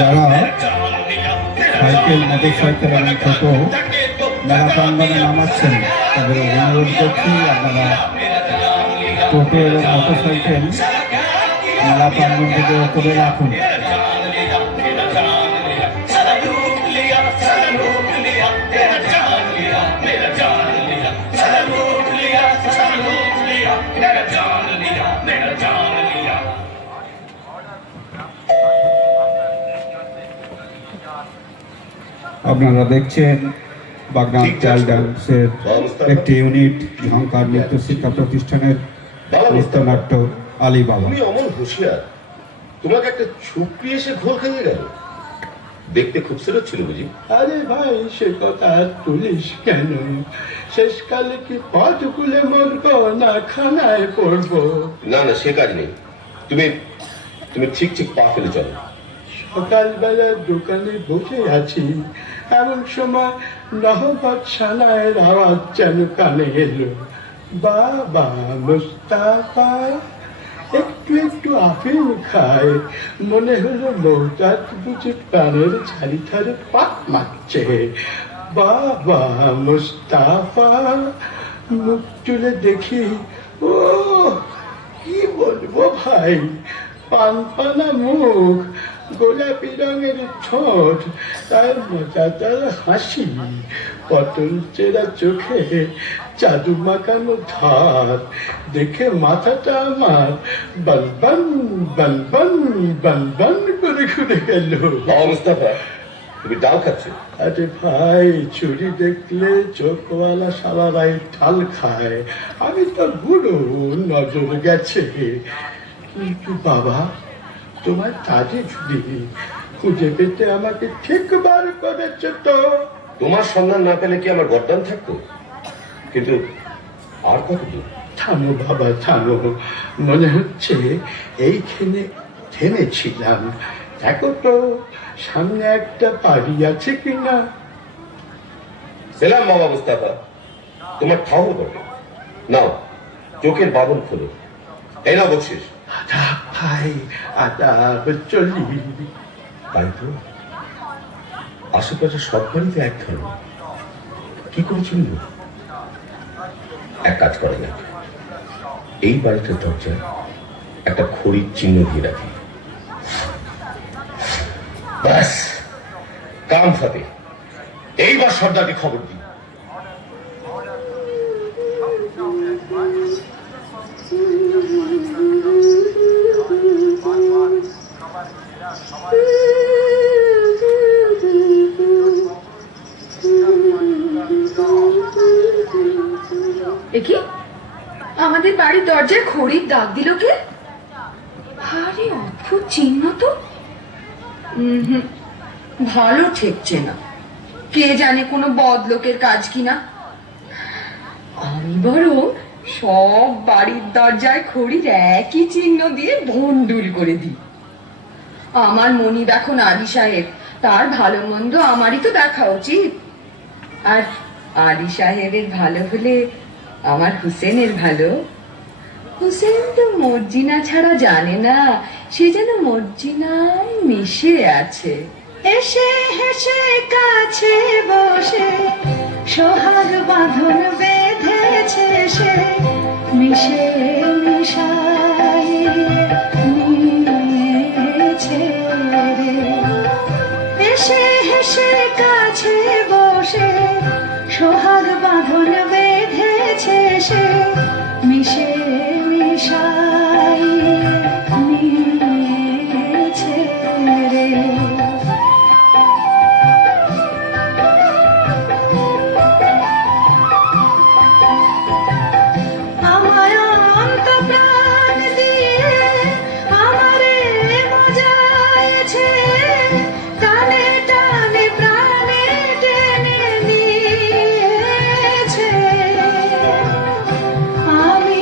যারা সাইকেল মোটর সাইকেল এবং ছোটো মেলা প্রাঙ্গনে নামাচ্ছেন তাদের অনুরোধ করছি আপনারা টোটো এবং মোটর সাইকেল মেলা প্রাঙ্গন থেকে করে রাখুন। আপনারা দেখছেন বাগনান চাইল্ড ডান্সের একটি ইউনিট ঝঙ্কার নৃত্য শিক্ষা প্রতিষ্ঠানের নৃত্যনাট্য আলিবাবা। তুমি অমন হুঁশিয়ার, তোমাকে একটা ছুপড়ি এসে ঘোল খাইয়ে গেল। দেখতে খুবসুরত ছিল বুঝি? আরে ভাই সে কথা আর তুলিস কেন? শেষকালে কি পথ খুলে মরবো না খানায় পড়বো? না না, সে কাজ নেই। তুমি তুমি ঠিক ঠিক পা ফেলে চলো। সকালবেলা দোকানে বসে আছি, এমন সময় নহবত সানায়ের আওয়াজ যেন কানে এলো। বাবা মুস্তাফা একটু একটু আফিম খায়, মনে হলো মৌজাত বুঝে প্রাণের ছাড়ি ছাড়ে পাক মারছে। বাবা মুস্তাফা মুখ তুলে দেখি, ও কি বলবো ভাই, পানপানা মুখ, গোলাপি রঙের ঠোঁট, তার মজাদার হাসি, পটল চেরা চোখে জাদু মাখানো ধার, দেখে মাথাটা আমার বনবন বনবন বনবন করে ঘুরে গেল। মুস্তাফা, তুমি ডাল খাচ্ছ? আরে ভাই, চুরি দেখলে চোখওয়ালা সারারাই ঢাল খায়, আমি তো বুড়ো, নজর গেছে। কিন্তু বাবা, তোমার কাজে যদি খুঁজে পেতে আমাকে ঠিক বার করেছে তো। তোমার সন্ধান না পেলে কি আমার গর্দান থাকতো? কিন্তু আর কত দূর? থামো বাবা থামো, মনে হচ্ছে এইখানে থেমেছিলাম। দেখো তো সামনে একটা বাড়ি আছে কিনা। সেলাম বাবা মুস্তাফা, তোমার ঠাউর বটে। নাও চোখের বাঁধন খোলো, এই না বলছিস? আদাব ভাই, আদাব, চলি। তাই তো, আশেপাশে সব বাড়িতে এক ধরনের। কি করে চিনব? এক কাজ করা যাক, এই বাড়িটার দরজায় একটা খড়ির চিহ্ন দিয়ে রাখি। ব্যাস, কাম ফাতে। এইবার সর্দারকে খবর দিই। দেখি আমাদের বাড়ির দরজায় খড়ির দাগ দিল কে? আরে অদ্ভুত চিহ্ন তো। ভালো ঠেকছে না, কে জানে কোনো বদলোকের কাজ কিনা। আমি বরং সব বাড়ির দরজায় খড়ির একই চিহ্ন দিয়ে ভন্ডুল করে দিই। আমার মনিব এখন আলী সাহেব, তার ভালো মন্দ আমারই তো দেখা উচিত। আর আলী সাহেবের ভালো হলে আমার হুসেনের ভালো। হুসেন তো মর্জিনা ছাড়া জানে না, সে যেন মর্জিনায় মিশে আছে। এসে হেসে কাছে বসে সোহাগ বাঁধন বেঁধেছে সে, মিশে মিশাই নিয়েছে রে। এসে হেসে কাছে বসে সোহাগ বাঁধন বেঁধেছে সে, মিশে মিশাই নিয়েছে রে। আমায় অন্ত প্রাণ দিয়ে আমারে মজায়েছে, টানে টানে প্রাণে টেনে নিয়েছে। আমি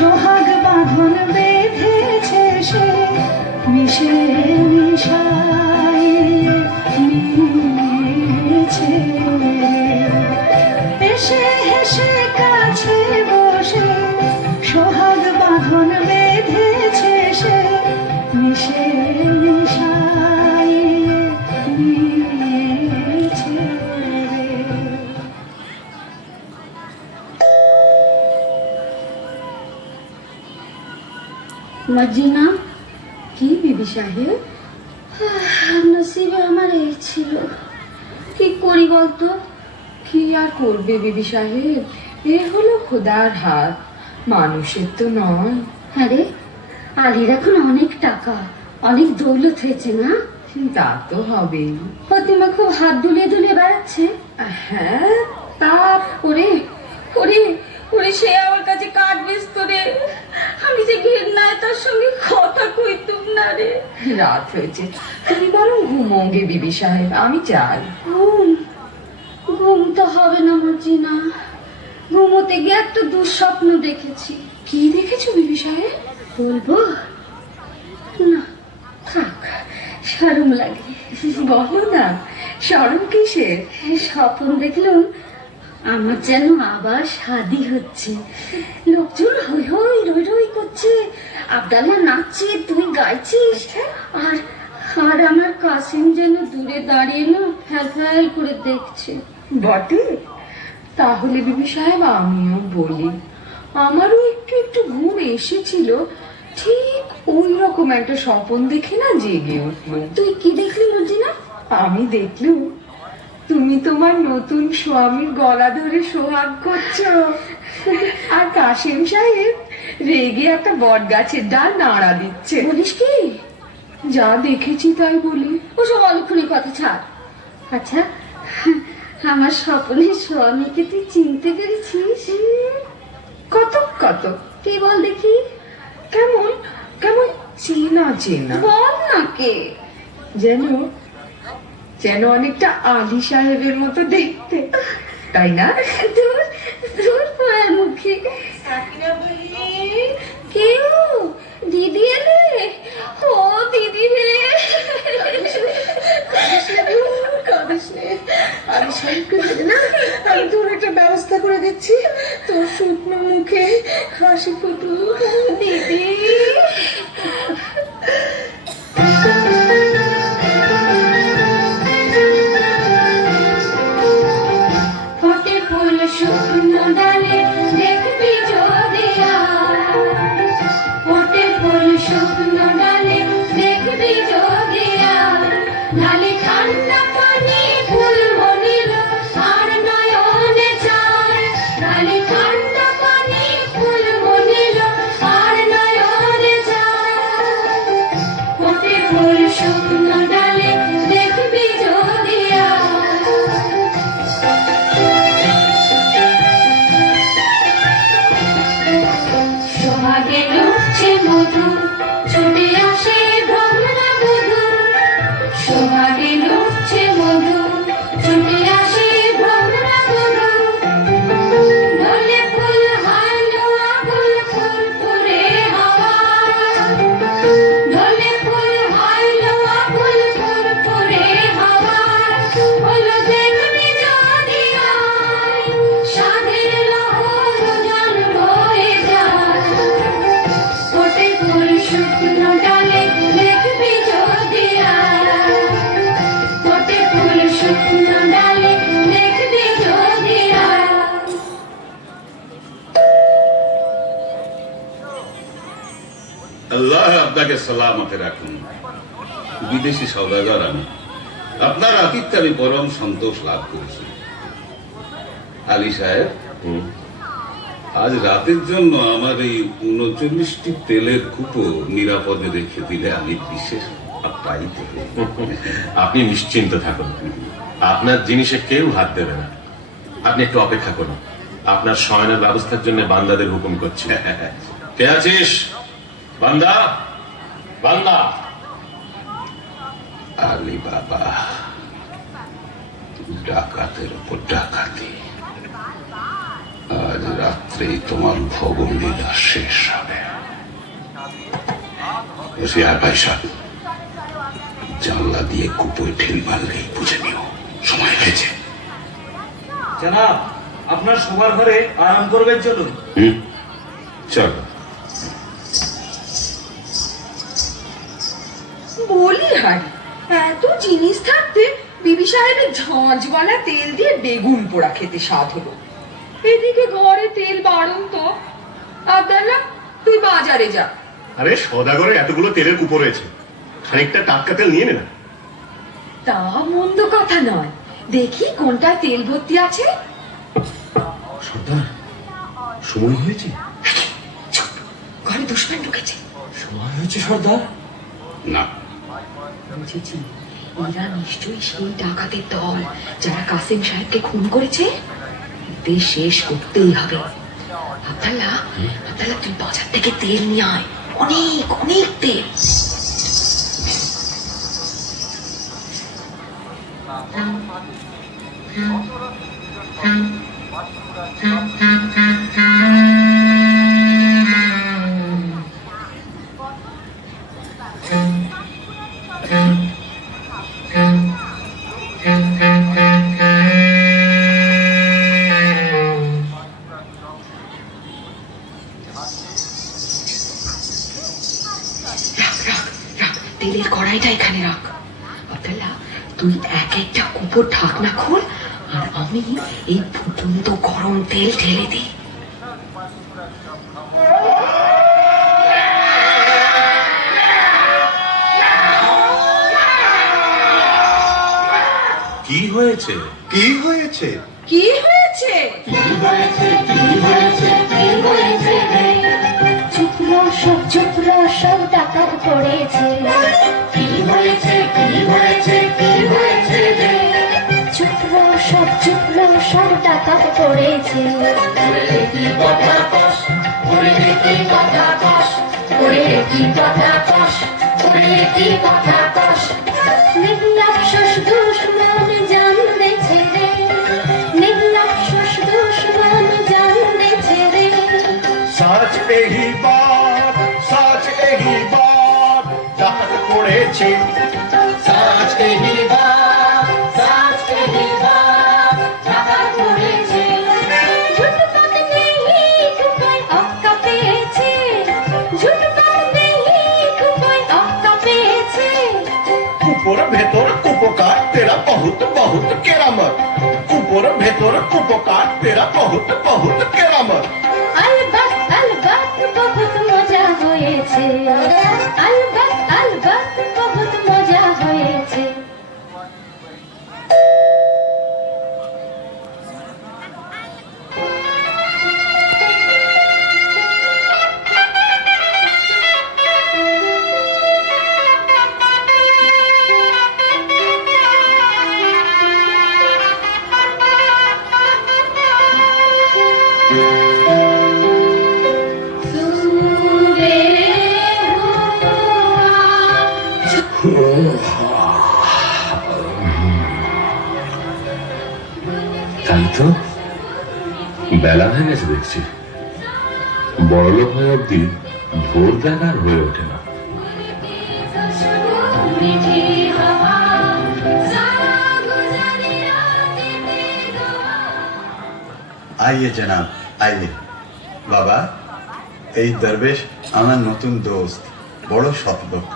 সোহাগ বাঁধন বেঁধেছে সে মিশে মিশাই মিলেছে এসে হেসে কাছে বসে সোহাগ বাঁধন বেঁধেছে সে মিশে মিশাই মিলেছে মর্জিনা। কি বিবি সাহেব? নসিবে আমার এই ছিল, কি করি বলতো? কি আর করবে বিবি সাহেব, এ হলো খোদার হাত, মানুষের তো নয়। আরে আলীর এখন অনেক টাকা, অনেক দৌলত হয়েছে না? তা তো হবেই। প্রতিমা খুব হাত দুলিয়ে দুলিয়ে বেড়াচ্ছে। হ্যাঁ, তা ওরে ওরে ওরে, সে আমার কাছে কাঠ বেচত রে, আমি যে ঘেন্নায় তার সঙ্গে কথা কইতুম না রে। রাত হয়েছে, তুমি বরং ঘুমোগে বিবি সাহেব, আমি যাই। ঘুম ঘুম তো হবে না মর্জিনা, ঘুমোতে গিয়ে একটা দুঃস্বপ্ন দেখেছি। কি দেখেছো বিবি সাহেব? বলবো না, থাক, শরম লাগে। বলো না, শরম কিসের? স্বপ্ন দেখলাম আমার যেন আবার শাদি হচ্ছে, লোকজন হই হই রই রই করছে, আবদাল্লা নাচছে, তুই গাইছিস, আর আর আমার কাসিম যেন দূরে দাঁড়িয়ে না ফ্যাল ফ্যাল করে দেখছে। বটে? তাহলে বিবি সাহেব আমিও বলি, আমারও একটু একটু ঘুম এসেছিল, ঠিক ওই রকম একটা স্বপ্ন দেখে না জেগে উঠলো। তুই কি দেখলি মর্জিনা? আমি দেখলুম তুমি তোমার নতুন স্বামীর গলা ধরে সোহাগ করছো, আর কাশিম সাহেব রেগে একটা বট গাছের ডাল নাড়া দিচ্ছে। বলিস কি? যা দেখেছি তাই বলি। ওসব অলক্ষণের কথা ছাড়। আচ্ছা, আমার স্বপ্নের স্বামীকে তুই চিনতে পেরেছিস? কত কত কি বল দেখি? কেমন কেমন চেনা চেনা, বল না কে? যেন যেন অনেকটা আলী সাহেবের মতো দেখতে, তাই না? দূর দূর পায়ের মুখে। কেউ? দিদি এলে? ও দিদি রে! আমি তোর একটা ব্যবস্থা করে দিচ্ছি, তোর শুকনো মুখে হাসি ফুটুক। দিদি ফোটে ফুল শুকনো ডালে, দেখবি যদি আজ। ফোটে ফুল শুকনো ডালে, দেখবি যদি আজ। ঢালে ঠান্ডা পানি ফুল মনিল, আর নয়নে চায়। ঢালে ঠান্ডা পানি ফুল মনিল, আর নয়নে চায়। ফোটে ফুল শুকনো ডালে, দেখবি যদি আজ। সোহাগে লুটছে মধু, ছুটে আসে ভ্রমরা বধূ। সোহাগে লুটছে মধু, ছুটে আসে ভ্রমরা বধূ। দোলে ফুল হালো আগুল ফুরফুরে হাওয়া। দোলে ফুল হালো আগুল ফুরফুরে হাওয়া। হলো দেখবি যদি আয়, সাধের লহর জল বয়ে যায়। ফোটে ফুল শুকনো ডালে, দেখবি যদি আয়। ফোটে ফুল শুকনো ডালে, দেখবি যদি আয়। আল্লাহ আপনাকে সালামতে রাখুন। বিদেশি সওদাগর আমি, আপনার আতিথ্যে আমি পরম সন্তোষ লাভ করেছি। আলী সাহেব, আজ রাতের জন্য আমার এই ৩৯টি তেলের কুপো নিরাপদে রেখে দিলে আমি বিশেষ আপ্যায়িত হই। আপনি নিশ্চিন্ত থাকুন, আপনার জিনিসে কেউ হাত দেবে না। আপনি একটু অপেক্ষা করুন, আপনার শয়নের ব্যবস্থার জন্য বান্দাদের হুকুম করছি। কে আছিস? বান্দা, বান্দা। আলী বাবা, ডাকাতের উপর ডাকাতি। আজ রাত্রেই তোমার ভোগন লীলা শেষ হবে। আর ভাই সাহেব, জানলা দিয়ে কুপোয় ঢিল মারলেই বুঝে নিও সময় হয়েছে। জনাব, আপনার শোবার ঘরে আরাম করবেন, চলুন। চল। বলি হারি, এত জিনিস থাকতে বিবি সাহেবের ঝাঁঝওয়ালা তেল দিয়ে বেগুন পোড়া খেতে স্বাদ হলো। এদিকে ঘরে তেল বাড়ন তো। আব্দুল্লাহ, তুই বাজারে যা। আরে সদাগরে এতগুলো তেলের কুপো রয়েছে, খানিকটা টাটকা তেল নিয়ে নে না। তা মন্দ কথা নয়, দেখি কোনটা তেল ভর্তি আছে। সর্দার, সময় হয়েছে। ঘরে দুশমন ঢুকেছে। সময় হয়েছে সর্দার। না, বুঝেছি, এরা নিশ্চয়ই সেই ডাকাতের দল যারা কাসেম সাহেবকে খুন করেছে। এদের শেষ করতেই হবে। আব্দুল্লাহ, তুই বাজার থেকে তেল নিয়ে আয়, অনেক অনেক তেল। তেলের কড়াইটা এখানে রাখ। আব্দুল্লাহ, তুই এক একটা কুপোর ঢাকনা খোল, আর আমি এই ফুটন্ত গরম তেল ঢেলে দিই। কি হয়েছে? কি হয়েছে? কি হয়েছে? চুপ সব ডাকাত পড়েছে। কি হয়েছে? চুপ সব ডাকাত পড়েছে। কি কথা কস, কি কথা কস, কি কথা কস, কি কথা কস। নির্লাপস দুশ্মন জানতেছে রে, নির্লাপস দুশ্মন জানতেছে রে। সাচ এই বাত ডাকাত পড়েছে। সাচ এই বাত ডাকাত পড়েছে। ঝুটপাট নেই কুপায় অক্কা পেয়েছে, ঝুটপাট নেই কুপায় অক্কা পেয়েছে। কুপোর ভেতর কুপোকার তেরা বহুত বহুত কেরামত। কুপোর ভেতর কুপোকার তেরা বহুত বহুত কেরামত। আলবাত বহুত মজা হয়েছে, আলবাত বহুত মজা হয়েছে। তাই তো, বেলা হয়ে গেছে দেখছি। বড়লোক হয়ে অব্দি ভোর দেখার হয়ে ওঠে না। आइए जनाब, आइए। বাবা, এই দরবেশ আমার নতুন দোস্ত, বড় সৎ লোক,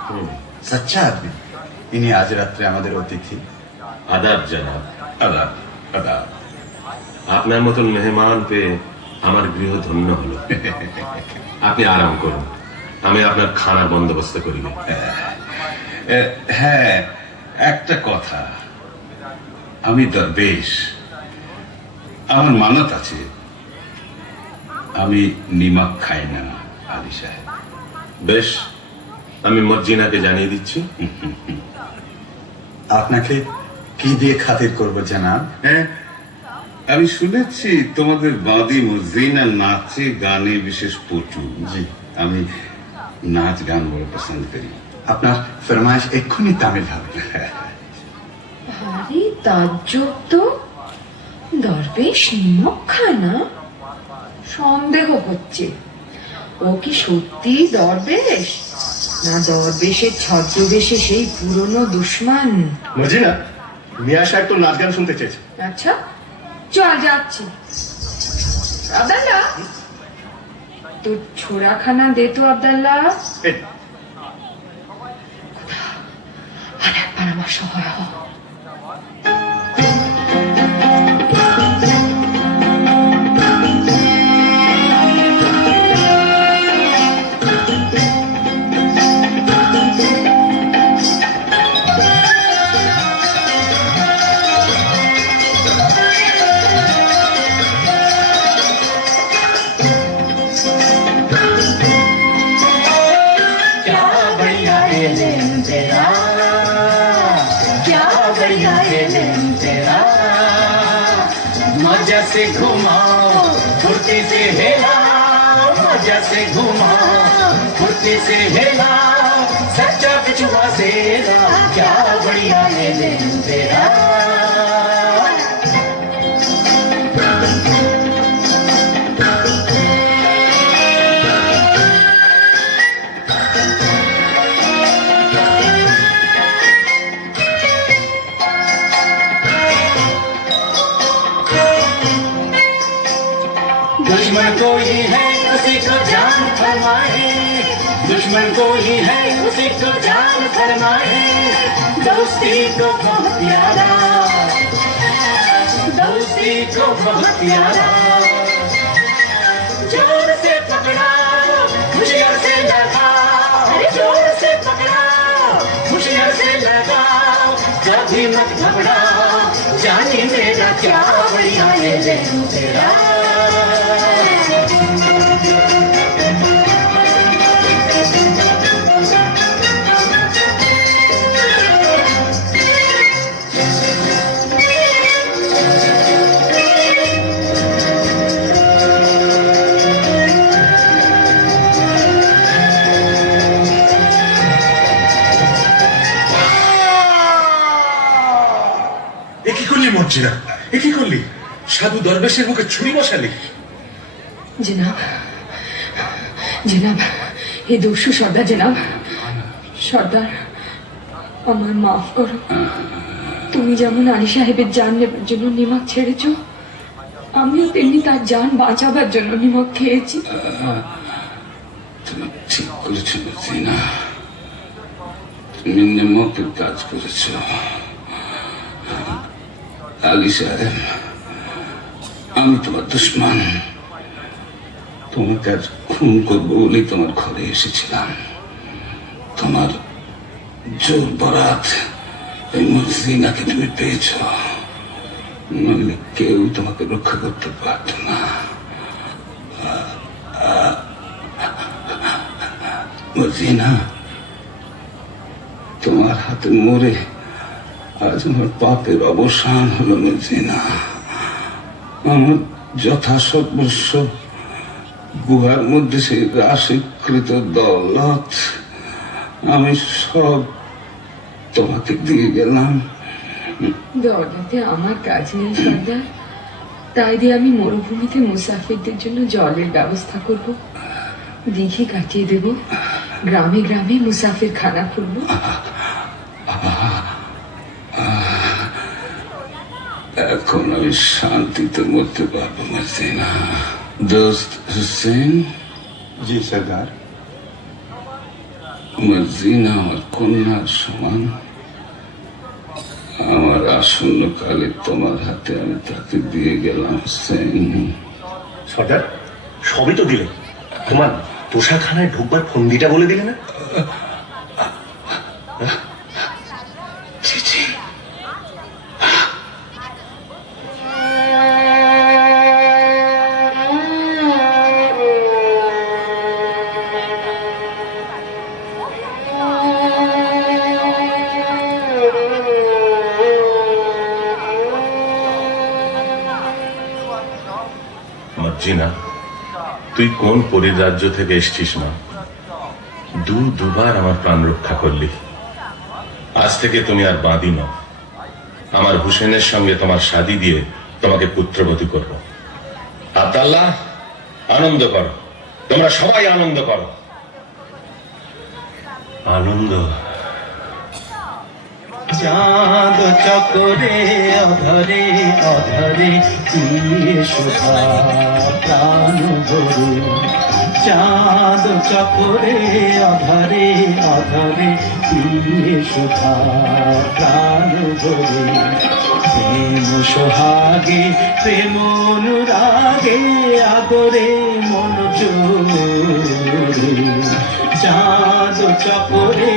সচ্চা আদমি। ইনি আজ রাত্রে আমাদের অতিথি। আদাব জনাব, আদাব আদাব। আপনার মতন মেহমান পেয়ে আমার গৃহ ধন্য হলো। আপনি আরাম করুন, আমি আপনার খানার বন্দোবস্ত করিব। হ্যাঁ, একটা কথা, আমি দরবেশ, আমার মানত আছে, আমি নিমক খাই না আলী সাহেব। বেশ, আমি মর্জিনাকে জানিয়ে দিচ্ছি। আপনাকে কি দিয়ে খাতির করব জনাব? হ্যাঁ, আমি শুনেছি তোমাদের বাদী মর্জিনা নাচে গানে বিশেষ পটু। জি, আমি নাচ গান বড় পছন্দ করি। আপনার ফরমাইশ এক্ষুনি তামিল হবে। ভারী তাজ্জব তো, দরবেশ নিমক খায় না। সন্দেহ হচ্ছে ও কি সত্যি দরবেশ, না দরবেশের ছদ্মবেশে সেই পুরনো দুশ্মন? মর্জিনা, মিয়া সাহেব তো নাচ গান শুনতে চেয়েছে। আচ্ছা চল যাচ্ছি। আব্দাল্লাহ, তোর ছোড়াখানা দে তো আব্দাল্লাহ। আর একবার আমার সহায় হ। मजा से घुमाओ फुर्ती से हिलाओ, मजा से घुमाओ फुर्ती से हिलाओ, सच्चा बिछुआ सेरा क्या बढ़िया ये दिन तेरा। दुश्मन कोई है उसी को जान फरमाए, दुश्मन कोई है उसी को जान फरमाए, दोस्ती को बहुत प्यारा, दोस्ती को बहुत प्यारा, जोर से पकड़ा खुशियों से लगाओ, जोर से पकड़ा खुशियों से लगाओ, कभी मत घबराओ, जाने मेरा क्या बढ़िया ये दिन तेरा। মর্জিনা, এ কি করলি? সাধু দরবেশের মুখে ছুরি বসালি? জনাব, জনাব, এই দস্যু সর্দার জনাব, সর্দার আমার মাফ করো। তুমি যেমন আলী সাহেবের জান নেবার জন্য নিমক ছেড়েছ, আমিও তেমনি তার জান বাঁচাবার জন্য নিমক খেয়েছি। তুমি ঠিক করেছো মর্জিনা, তুমি নিমকের কাজ করেছো। আলী সাহেব, আমি তোমার দুশ্মন, তোমাকে আজ খুন করবো বলেই তোমার ঘরে এসেছিলাম। তোমার জোর বরাত এই মর্জিনাকে তুমি পেয়েছ, নইলে কেউ তোমাকে রক্ষা করতে পারত না। মর্জিনা, তোমার হাতে মরে আজ আমার পাপের অবসান হলো। মর্জিনা, আমার যথাসর্বস্ব গুহার মধ্যে সেই রাশিকৃত দৌলত আমি সব তোমাকে দিয়ে গেলাম। দৌলতে আমার কাজ নেই সর্দার, তাই দিয়ে আমি মরুভূমিতে মুসাফিরদের জন্য জলের ব্যবস্থা করব, দিঘি কাটিয়ে দেব, গ্রামে গ্রামে মুসাফির খানা খুলব। এখন আমি শান্তিতে মরতে পারবো মর্জিনা। দোস্ত হুসেন। জি সরদার। মর্জিনা আমার কন্যার সমান, আমার আসন্ন কালে তোমার হাতে আমি তাকে দিয়ে গেলাম। হুসেন। সর্দার, সবই তো দিলে, তোমার তোষাখানায় ঢুকবার ফন্দিটা বলে দিলে না? মর্জিনা, তুই কোন পরিরাজ্য থেকে এসছিস মা? দুবার আমার প্রাণ রক্ষা করলি। আজ থেকে তুমি আর বাঁধি নও। আমার হুসেনের সঙ্গে তোমার শাদী দিয়ে তোমাকে পুত্রবতী করব। আব্দাল্লাহ, আনন্দ করো, তোমরা সবাই আনন্দ করো। আনন্দ। চাঁদ চকরে অধরে অধরে দিয়ে সুধা প্রাণ ভরে, চাঁদ চকরে অধরে অধরে দিয়ে সুধা প্রাণ ভরে, প্রেম সোহাগে প্রেম অনুরাগে আদরে মন চোরে, চাঁদ চকরে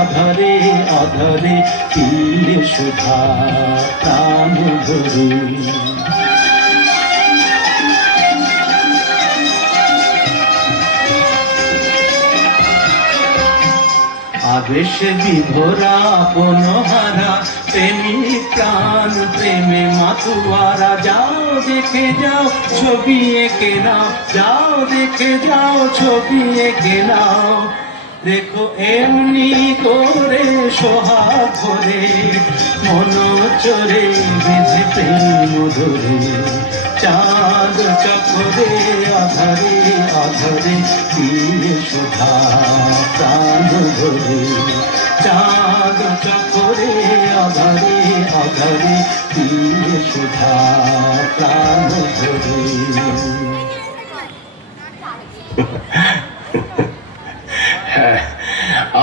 অধরে অধরে দিয়ে সুধা প্রাণ ভরে। আবেশ বিভোরা আপনহারা প্রেমিক প্রাণ প্রেমে মাতুয়ারা, যাও দেখে যাও ছবি এঁকে নাও, যাও দেখে যাও ছবি এঁকে নাও, দেখো এমনি করে সোহাগ ভরে মন চরে বেঁধে প্রেম ধরে, চাঁদ চকরে অধরে অধরে দিয়ে সুধা প্রাণ ভরে, চাঁদ চকরে অধরে অধরে দিয়ে সুধা প্রাণ ভরে।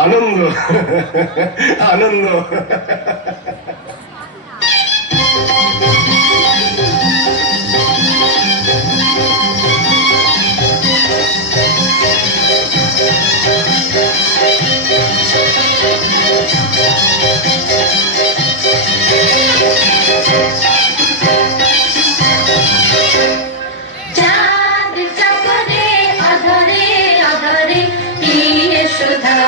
আনন্দ আনন্দ। চাঁদ চকরে অধরে অধরে দিয়ে সুধা